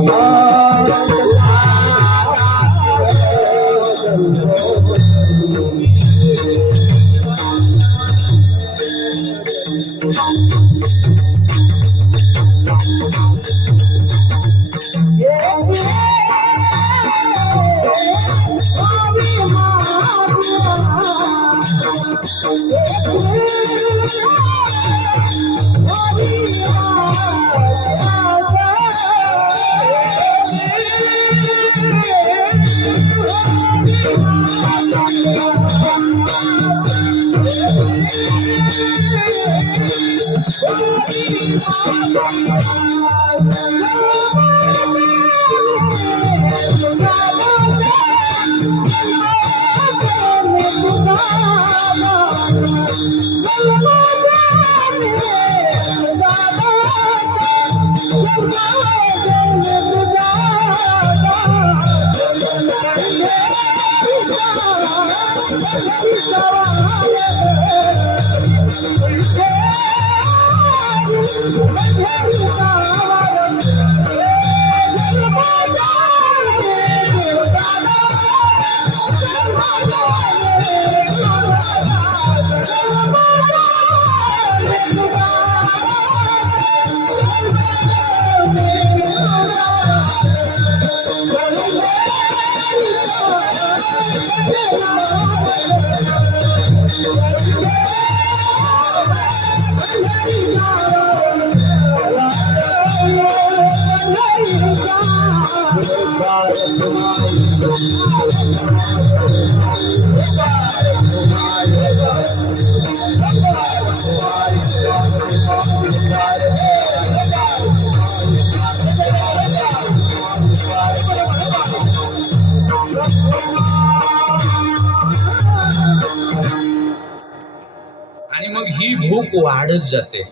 आणि मग ही भूक वाढत जाते,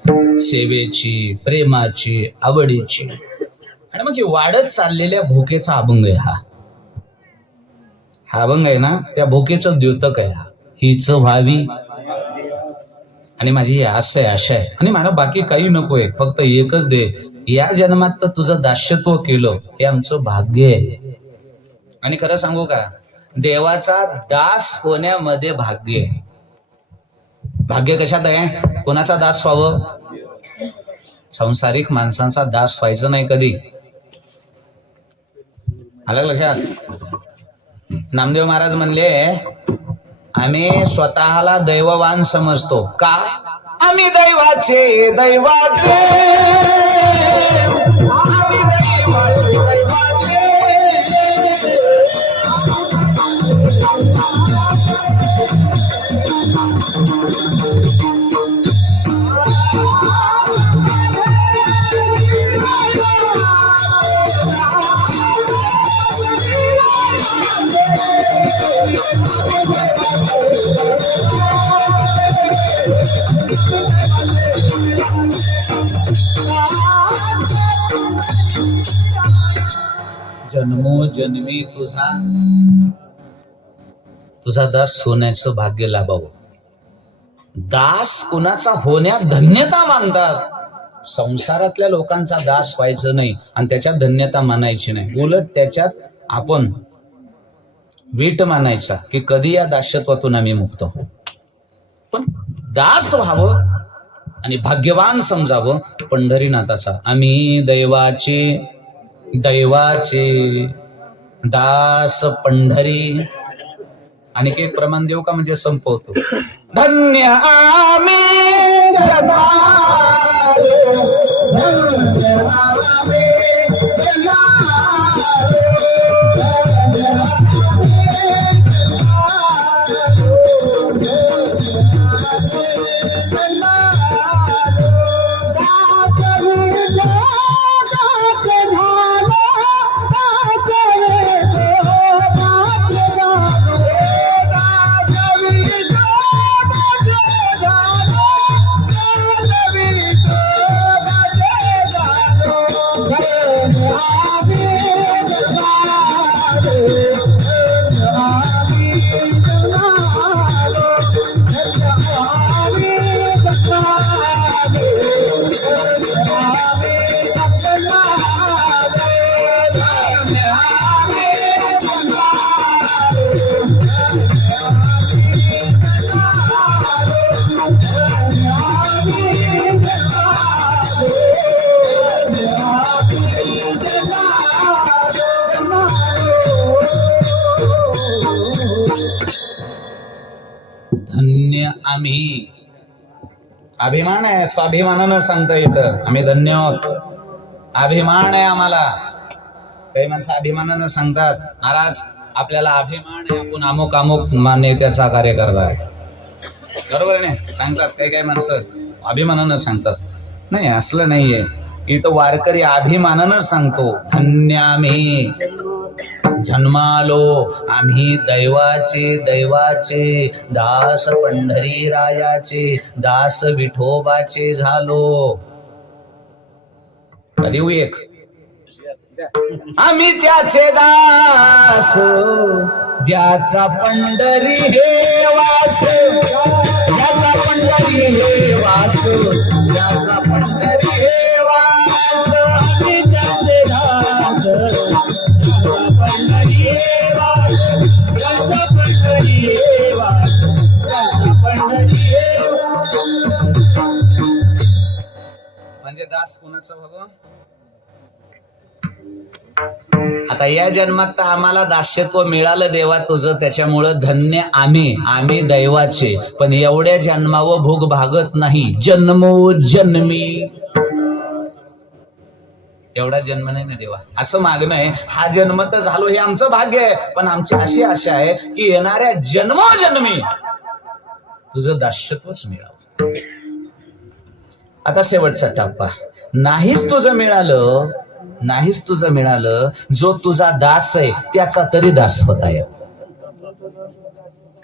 सेवेची, प्रेमाची, आवडीची. आणि मग ही वाढत चाललेल्या भूकेचा अभंग आहे हा अभंग आहे ना, त्या भूकेचं द्योतक आहे हा. हीच व्हावी आणि माझी ही आशा आहे. आणि मला बाकी काही नकोय, फक्त एकच दे. या जन्मात तर तुझं दास्यत्व केलं, हे आमचं भाग्य आहे. आणि खरं सांगू का, देवाचा दास होण्यामध्ये भाग्य आहे. भाग्य कशात आहे? कोणाचा दास व्हावं? संसारिक माणसांचा दास व्हायचं नाही कधी. आलं लक्षात? नामदेव महाराज म्हणले, आम्ही स्वतःला दैववान समजतो. का? आम्ही दैवाचे दैवाचे, आम्ही दैवाचे दैवाचे. जन्मोजन्मी तुझा दास होण्याचं भाग्य लाभावं. दास कुणाचा होण्यात धन्यता मानतात. संसारातल्या लोकांचा दास व्हायचं नाही आणि त्याच्यात धन्यता मानायची नाही. उलट त्याच्यात आपण वीट मानायचा की कधी या दास्यत्वातून आम्ही मुक्त हो. पण दास व्हावं आणि भाग्यवान समजावं पंढरीनाथाचा. आम्ही दैवाचे दास पंढरी. आणि एक प्रमाण देऊ का, म्हणजे संपवतो. धन्य आम्ही धन्य आम्ही. अभिमान आहे, स्वाभिमानानं सांगता येतं आम्ही धन्य आहोत. अभिमान आहे आम्हाला. काही माणसं अभिमानानं सांगतात, महाराज आपल्याला अभिमान आहे, आपण अमुक अमुक नेत्याचा कार्यकर्ता आहे. बरोबर नाही सांगतात काही माणसं अभिमानानं सांगतात. नाही, असलं नाहीये. इथं वारकरी अभिमानानं सांगतो, धन्य आम्ही जन्मालो आम्ही दैवाचे दास पंढरी रायाचे, दास विठोबाचे झालो. कधी एक आम्ही त्याचे दास, ज्याचा पंढरी हे वास, ज्याचा पंढरी हे वास, ज्याचा पंढरी हे वास. आम्ही त्याचे दास, पंढरी हे वास, ज्याचा पंढरी हे वास, ज्याचा पंढरी हे वास. म्हणजे दास कोणाचा व्हावं? आता या जन्मात तर आम्हाला दास्यत्व मिळालं देवा तुझं, त्याच्यामुळं धन्य आम्ही दैवाचे. पण एवढ्या जन्मावं भोग भागत नाही, जन्मोजन्मी एवढा जन्म नाही ना देवा, असं मागणं आहे. हा जन्म तर झालो हे आमचं भाग्य आहे, पण आमची अशी आशा आहे की येणाऱ्या जन्मोजन्मी तुझं दास्यत्वच मिळावं. आता शेवटचा टप्पा, नाहीच तुझं मिळालं, जो तुझा दास आहे त्याचा तरी दास होता येईल.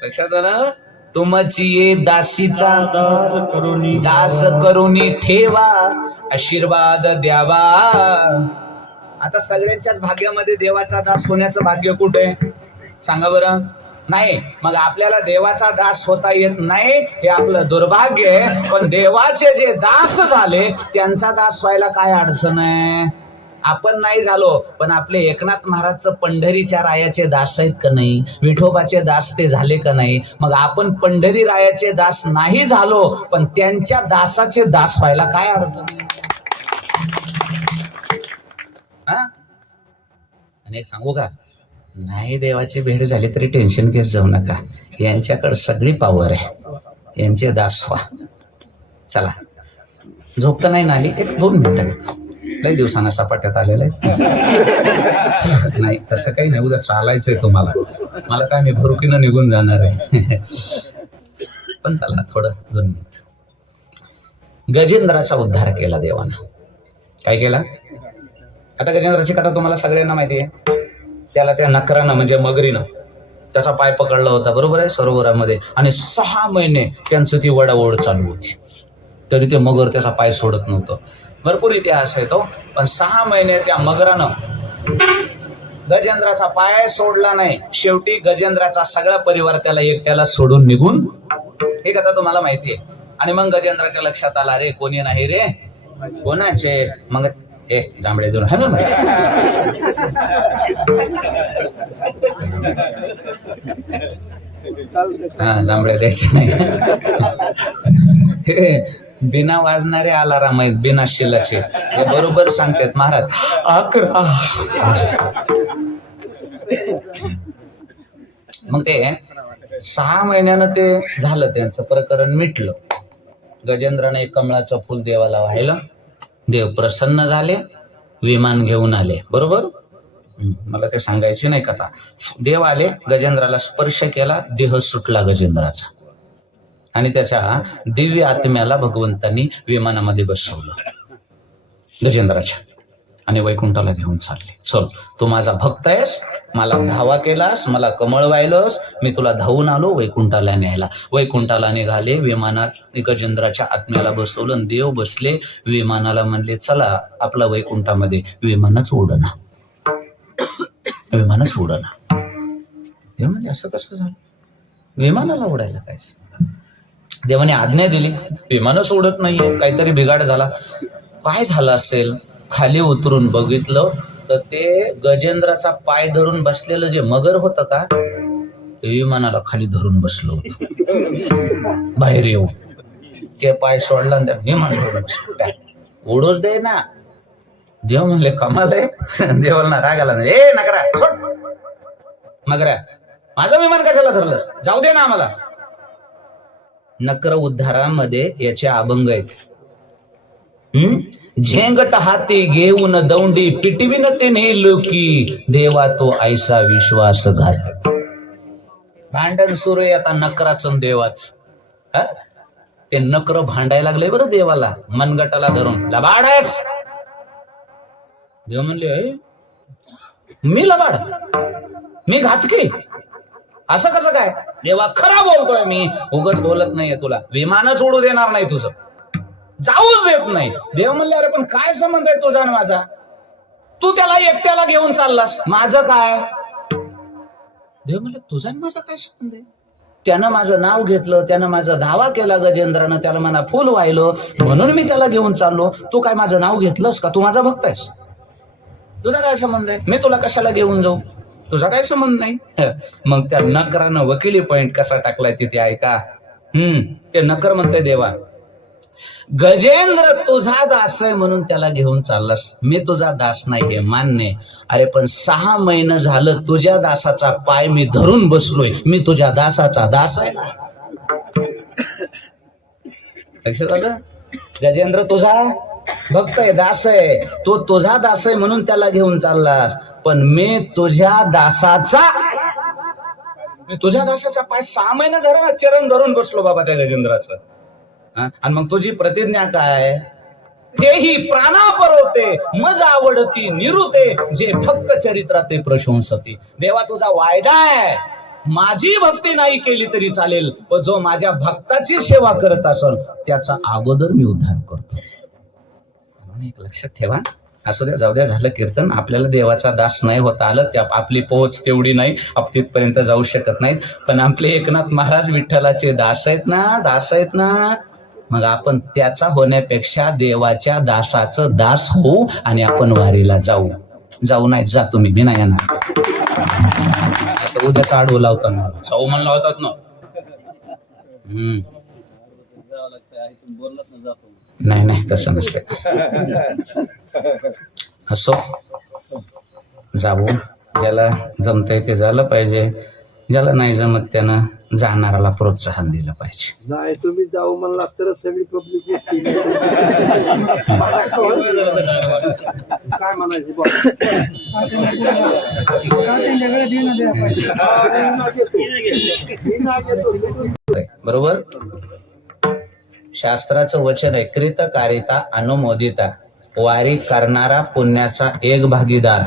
लक्षात आलं? तुमची ये दासीचा दास करुनी ठेवा, आशीर्वाद द्यावा. आता सगळ्यांच्याच भाग्यामध्ये देवाचा दास होण्याचं भाग्य कुठे सांगा बरं? नाही. मग आपल्याला देवाचा दास होता येत नाही हे आपलं दुर्भाग्य आहे. पण देवाचे जे दास झाले त्यांचा दास व्हायला काय अडचण आहे? आपण नाही झालो पण आपले एकनाथ महाराजचं पंढरीच्या रायाचे दास आहेत का नाही? विठोबाचे दास ते झाले का नाही? मग आपण पंढरी रायाचे दास नाही झालो पण त्यांच्या दासाचे दास व्हायला काय अडचण आहे? आणि एक सांगू का, नाही देवाची भेट झाली तरी टेन्शन घेत जाऊ नका, यांच्याकडे सगळी पावर आहे, यांचे दास व्हा. चला, झोप तर नाही ना आली? 1-2 मिनिटं घेतो, लई दिवसांना सपाट्यात आलेलं आहे. नाही तसं काही नाही, उद्या चालायचंय तुम्हाला, मला काय मी भरुकीनं निघून जाणार आहे. पण चला थोडं 2 मिनिट. गजेंद्राचा उद्धार केला देवानं. काय केला? आता गजेंद्राची कथा तुम्हाला सगळ्यांना माहिती आहे. त्याला त्या नकरानं म्हणजे मगरीनं त्याचा पाय पकडला होता, बरोबर आहे, सरोवरामध्ये. आणि 6 महिने त्यांचं ती वडाओढ चालू होती, तरी ते मगर त्याचा पाय सोडत नव्हतं. भरपूर इतिहास आहे तो. पण 6 महिने त्या मगरानं गजेंद्राचा पाय सोडला नाही. शेवटी गजेंद्राचा सगळा परिवार त्याला एकट्याला सोडून निघून, हे कथा तुम्हाला माहिती आहे. आणि मग गजेंद्राच्या लक्षात आला, रे कोणी नाही रे, कोणाचे? मग हे जांभळे देऊन है ना, हा जांभळे द्यायचे नाही. बिना वाजणारे अलाराम आहेत, बिना शिलाचे, हे बरोबर सांगतात महाराज. 11. मग ते 6 महिन्यानं ते झालं, त्यांचं प्रकरण मिटलं. गजेंद्राने एक कमळाचं फुल देवाला वाहिलं, देव प्रसन्न झाले, विमान घेऊन आले, बरोबर. मला ते सांगायची नाही कथा. देव आले, गजेंद्राला स्पर्श केला, देह सुटला गजेंद्राचा, आणि त्याच्या दिव्य आत्म्याला भगवंतांनी विमानामध्ये बसवलं गजेंद्राच्या, आणि वैकुंठाला घेऊन चालले. चल, तू माझा भक्त आहेस, मला धावा केलास, मला कमळ वाहिलंस, मी तुला धावून आलो वैकुंठाला न्यायला. वैकुंठाला निघाले, विमानात गजेंद्राच्या आत्म्याला बसवलं, देव बसले विमानाला, म्हणले चला आपला वैकुंठामध्ये. विमानच उडना. देव म्हणजे असं कसं झालं, विमानाला उडायला पाहिजे. देवाने आज्ञा दिली, विमानच उडत नाहीये, काहीतरी बिघाड झाला. काय झालं असेल? खाली उतरून बघितलं तर ते गजेंद्राचा पाय धरून बसलेलं जे मगर होतं का, ते विमानाला खाली धरून बसलं होतं. बाहेर येऊ ते पाय सोडला, विमान उडूच दे ना. देव म्हणले कमाल आहे. देवाला राग आला, ए नकरा सोड, मगरा माझं विमान कशाला धरलंस, जाऊ दे ना आम्हाला. नकर उद्धारामध्ये याचे अभंग आहेत. झेंगट हाती घेऊन दौंडी पिटविन तिन्ही लोकी, देवा तो ऐसा विश्वासघात. भांडण सुरू आहे आता नकराचं देवाच. ते नकर भांडायला लागले बरं देवाला, मनगटाला धरून. लबाड आहेस? देव म्हणले, मी लबाड, मी घातकी, असं कसं काय? देवा खरा बोलतोय मी, उगाच बोलत नाहीये तुला. विमानच उडू देणार नाही तुझं, जाऊच देत नाही. देव म्हणले, अरे पण काय संबंध आहे तुझा आणि माझा? तू त्याला एकट्याला घेऊन चाललास, माझं काय? देव म्हणले, तुझा आणि माझा काय संबंध आहे? त्यानं माझं नाव घेतलं, त्यानं माझा धावा केला गजेंद्रानं, त्याला मला फुल वाहिलं, म्हणून मी त्याला घेऊन चाललो. तू काय माझं नाव घेतलंस का? तू माझा भक्त आहेस, तुझा काय संबंध आहे? मी तुला कशाला घेऊन जाऊ? तुझा काय संबंध नाही. मग त्या नकरानं वकिली पॉइंट कसा टाकलाय तिथे ऐका. ते नकर म्हणते, देवा गजेंद्र तुझा दास आहे म्हणून त्याला घेऊन चाललास. मी तुझा दास नाही हे मान्य. अरे पण 6 महिने झालं तुझ्या दासाचा पाय मी धरून बसलोय. मी तुझ्या दासाचा दास आहे ना. लक्षात आलं? गजेंद्र तुझा भक्त आहे, दास आहे. तो तुझा दास आहे म्हणून त्याला घेऊन चाललास. पण मी तुझ्या दासाचा पाय 6 महिने धरून चरण धरून बसलो बाबा त्या गजेंद्राचं. आणि मग तुझी प्रतिज्ञा काय? तेही प्राणापरोते मज आवडती निरुते जे भक्त चरित्राते प्रशंसती. देवा तुझा वायदा आहे, माझी भक्ती नाही केली तरी चालेल, पण जो माझ्या भक्ताची सेवा करत असेल त्याचा अगोदर मी उद्धार करतो. एक लक्षात ठेवा. असू द्या, जाऊ द्या, झालं कीर्तन. आपल्याला देवाचा दास नाही होता आलं, त्या आपली पोहोच तेवढी नाही, आपण तिथपर्यंत जाऊ शकत नाहीत. पण आपले एकनाथ महाराज विठ्ठलाचे दास आहेत ना. मग आपण त्याचा होण्यापेक्षा देवाच्या दासाचं दास होऊ आणि आपण वारीला जाऊ नाही. जा तुम्ही, मी नाही येणार. आता उद्याचा आडवं लावतात ना, जाऊ म्हणून लावतात ना. नाही तसं नसतं. असो, जाऊ. ज्याला जमतंय ते झालं पाहिजे, ज्याला नाही जमत त्यानं जाणाराला प्रोत्साहन दिलं पाहिजे. नाही तुम्ही जाऊ म्हणला तर सगळी पब्लिक काय म्हणायची बरोबर. शास्त्राचं वचन आहे, कृतकारिता अनुमोदिता. वारी करणारा पुण्याचा एक भागीदार,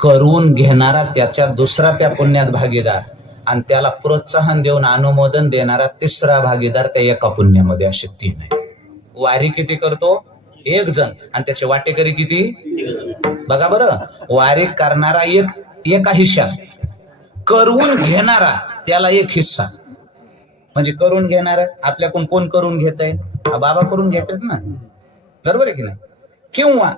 करून घेणारा त्याच्या दुसरा त्या पुण्यात भागीदार, आणि त्याला प्रोत्साहन देऊन अनुमोदन देणारा तिसरा भागीदार त्या एका पुण्यामध्ये. असे 3 आहेत. वारी किती करतो? 1 जण, आणि त्याचे वाटेकरी किती? बघा बरं. वारी करणारा एका हिस्सा, करून घेणारा त्याला 1 हिस्सा. म्हणजे करून घेणारा आपल्याकडून कोण करून घेत आहे? बाबा करून घेतात ना, बरोबर आहे की नाही? किंवा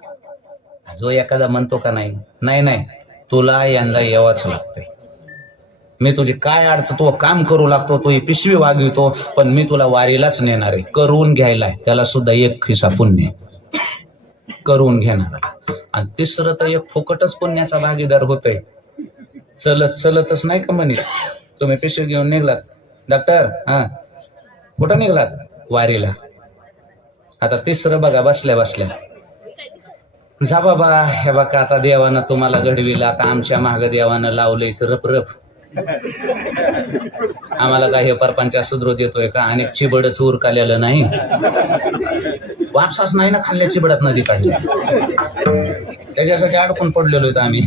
जो एखादा म्हणतो का नाही तुला यंदा यावंच लागतंय, मी तुझी काय अडचण, तू काम करू लागतो, तू ही पिशवी वागवितो, पण मी तुला वारीलाच नेणार आहे. करून घ्यायला त्याला सुद्धा 1 हिस्सा पुण्य करून घेणारा. आणि तिसरं तर 1 फुकटच पुण्याचा भागीदार होतोय. चलतच नाही का म्हणे, तुम्ही पिशवी घेऊन निघलात, डॉक्टर कुठं निघलात? वारीला. आता तिसरं बघा, बसल्या जा बाबा, हे बघा आता देवानं तुम्हाला घडविलं, आता आमच्या माग देवानं लावलंयच रप. आम्हाला काय हे परपंचा सुधरू देतोय का? अनेक चिबडच उरकालेलं नाही, वापसाच नाही ना खाल्ल्या चिबडात नदी काढली, त्याच्यासाठी अडकून पडलेलो आहेत आम्ही.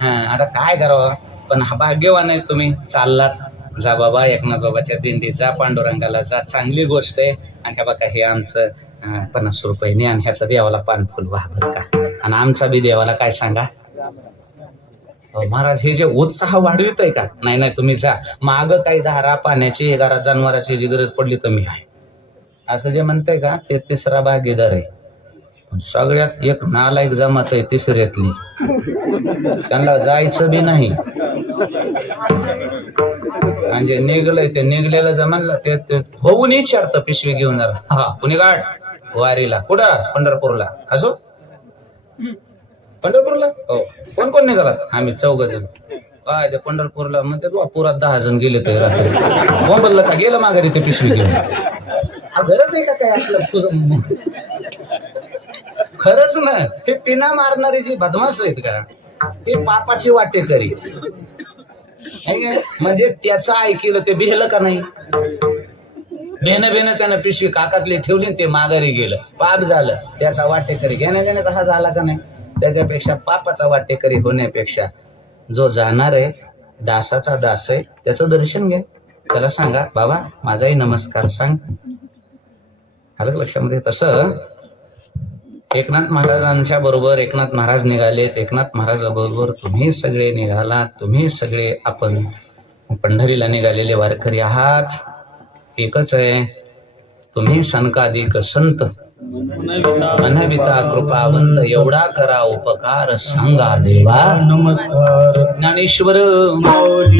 आता काय करावं? पण भाग्यवान आहे तुम्ही, चाललात. जा बाबा, एकनाथ बाबाच्या दिंडीचा, पांडुरंगाला जा, चांगली गोष्ट आहे. आणि ह्या बघा, हे आमचं 50 रुपये आणि ह्याचा देवाला पानफुल वाह बरं का. आणि आमचा बी देवाला काय सांगा महाराज, हे जे उत्साह वाढवितोय का? नाही तुम्ही जा. माग काही धारा पाण्याची, घरात जनावराची जी गरज पडली तर मी आहे, असं जे म्हणतंय का, ते तिसरा भागीदार आहे. सगळ्यात एक नालायक जमात आहे तिसऱ्यातली, त्यांना जायचं बी नाही. आणि जे निघलंय ते निघलेलं जमानला ते होऊन विचारतं पिशवी घेऊन जरा, कुणी गाड वारीला, कुठं? पंढरपूरला. असो, पंढरपूरला? हो. कोण निघालात? आम्ही 4 जण. काय ते पंढरपूरला म्हणते, पुरात 10 जण गेले ते रात्री. बोंबललं का? गेलं माघारी ते पिशवी घेऊन. गरज आहे का काय असलं तुझं? खरंच ना, हे पिना मारणारी जी बदमाश आहेत का, हे पापाची वाटेकरी. म्हणजे त्याचं ऐकलं ते भिलं का नाही? बेन त्यानं पिशवी काकातली ठेवली, ते माघारी गेलं, पाप झालं. त्याचा वाटेकरी घेण्यात हा झाला का नाही? त्याच्यापेक्षा पापाचा वाटेकरी होण्यापेक्षा जो जाणार आहे, दासाचा दास आहे, त्याचं दर्शन घे. त्याला सांगा, बाबा माझाही नमस्कार सांग. आलं लक्षामध्ये? तसं एकनाथ महाराजांच्या बरोबर एकनाथ महाराज निघालेत, एकनाथ महाराजाबरोबर तुम्ही सगळे निघालात. तुम्ही सगळे आपण पंढरीला निघालेले वारकरी आहात. एकच आहे, तुम्ही सनकाधिक संत अनविता कृपावंत, एवढा करा उपकार, सांगा देवा नमस्कार. ज्ञानेश्वर माऊली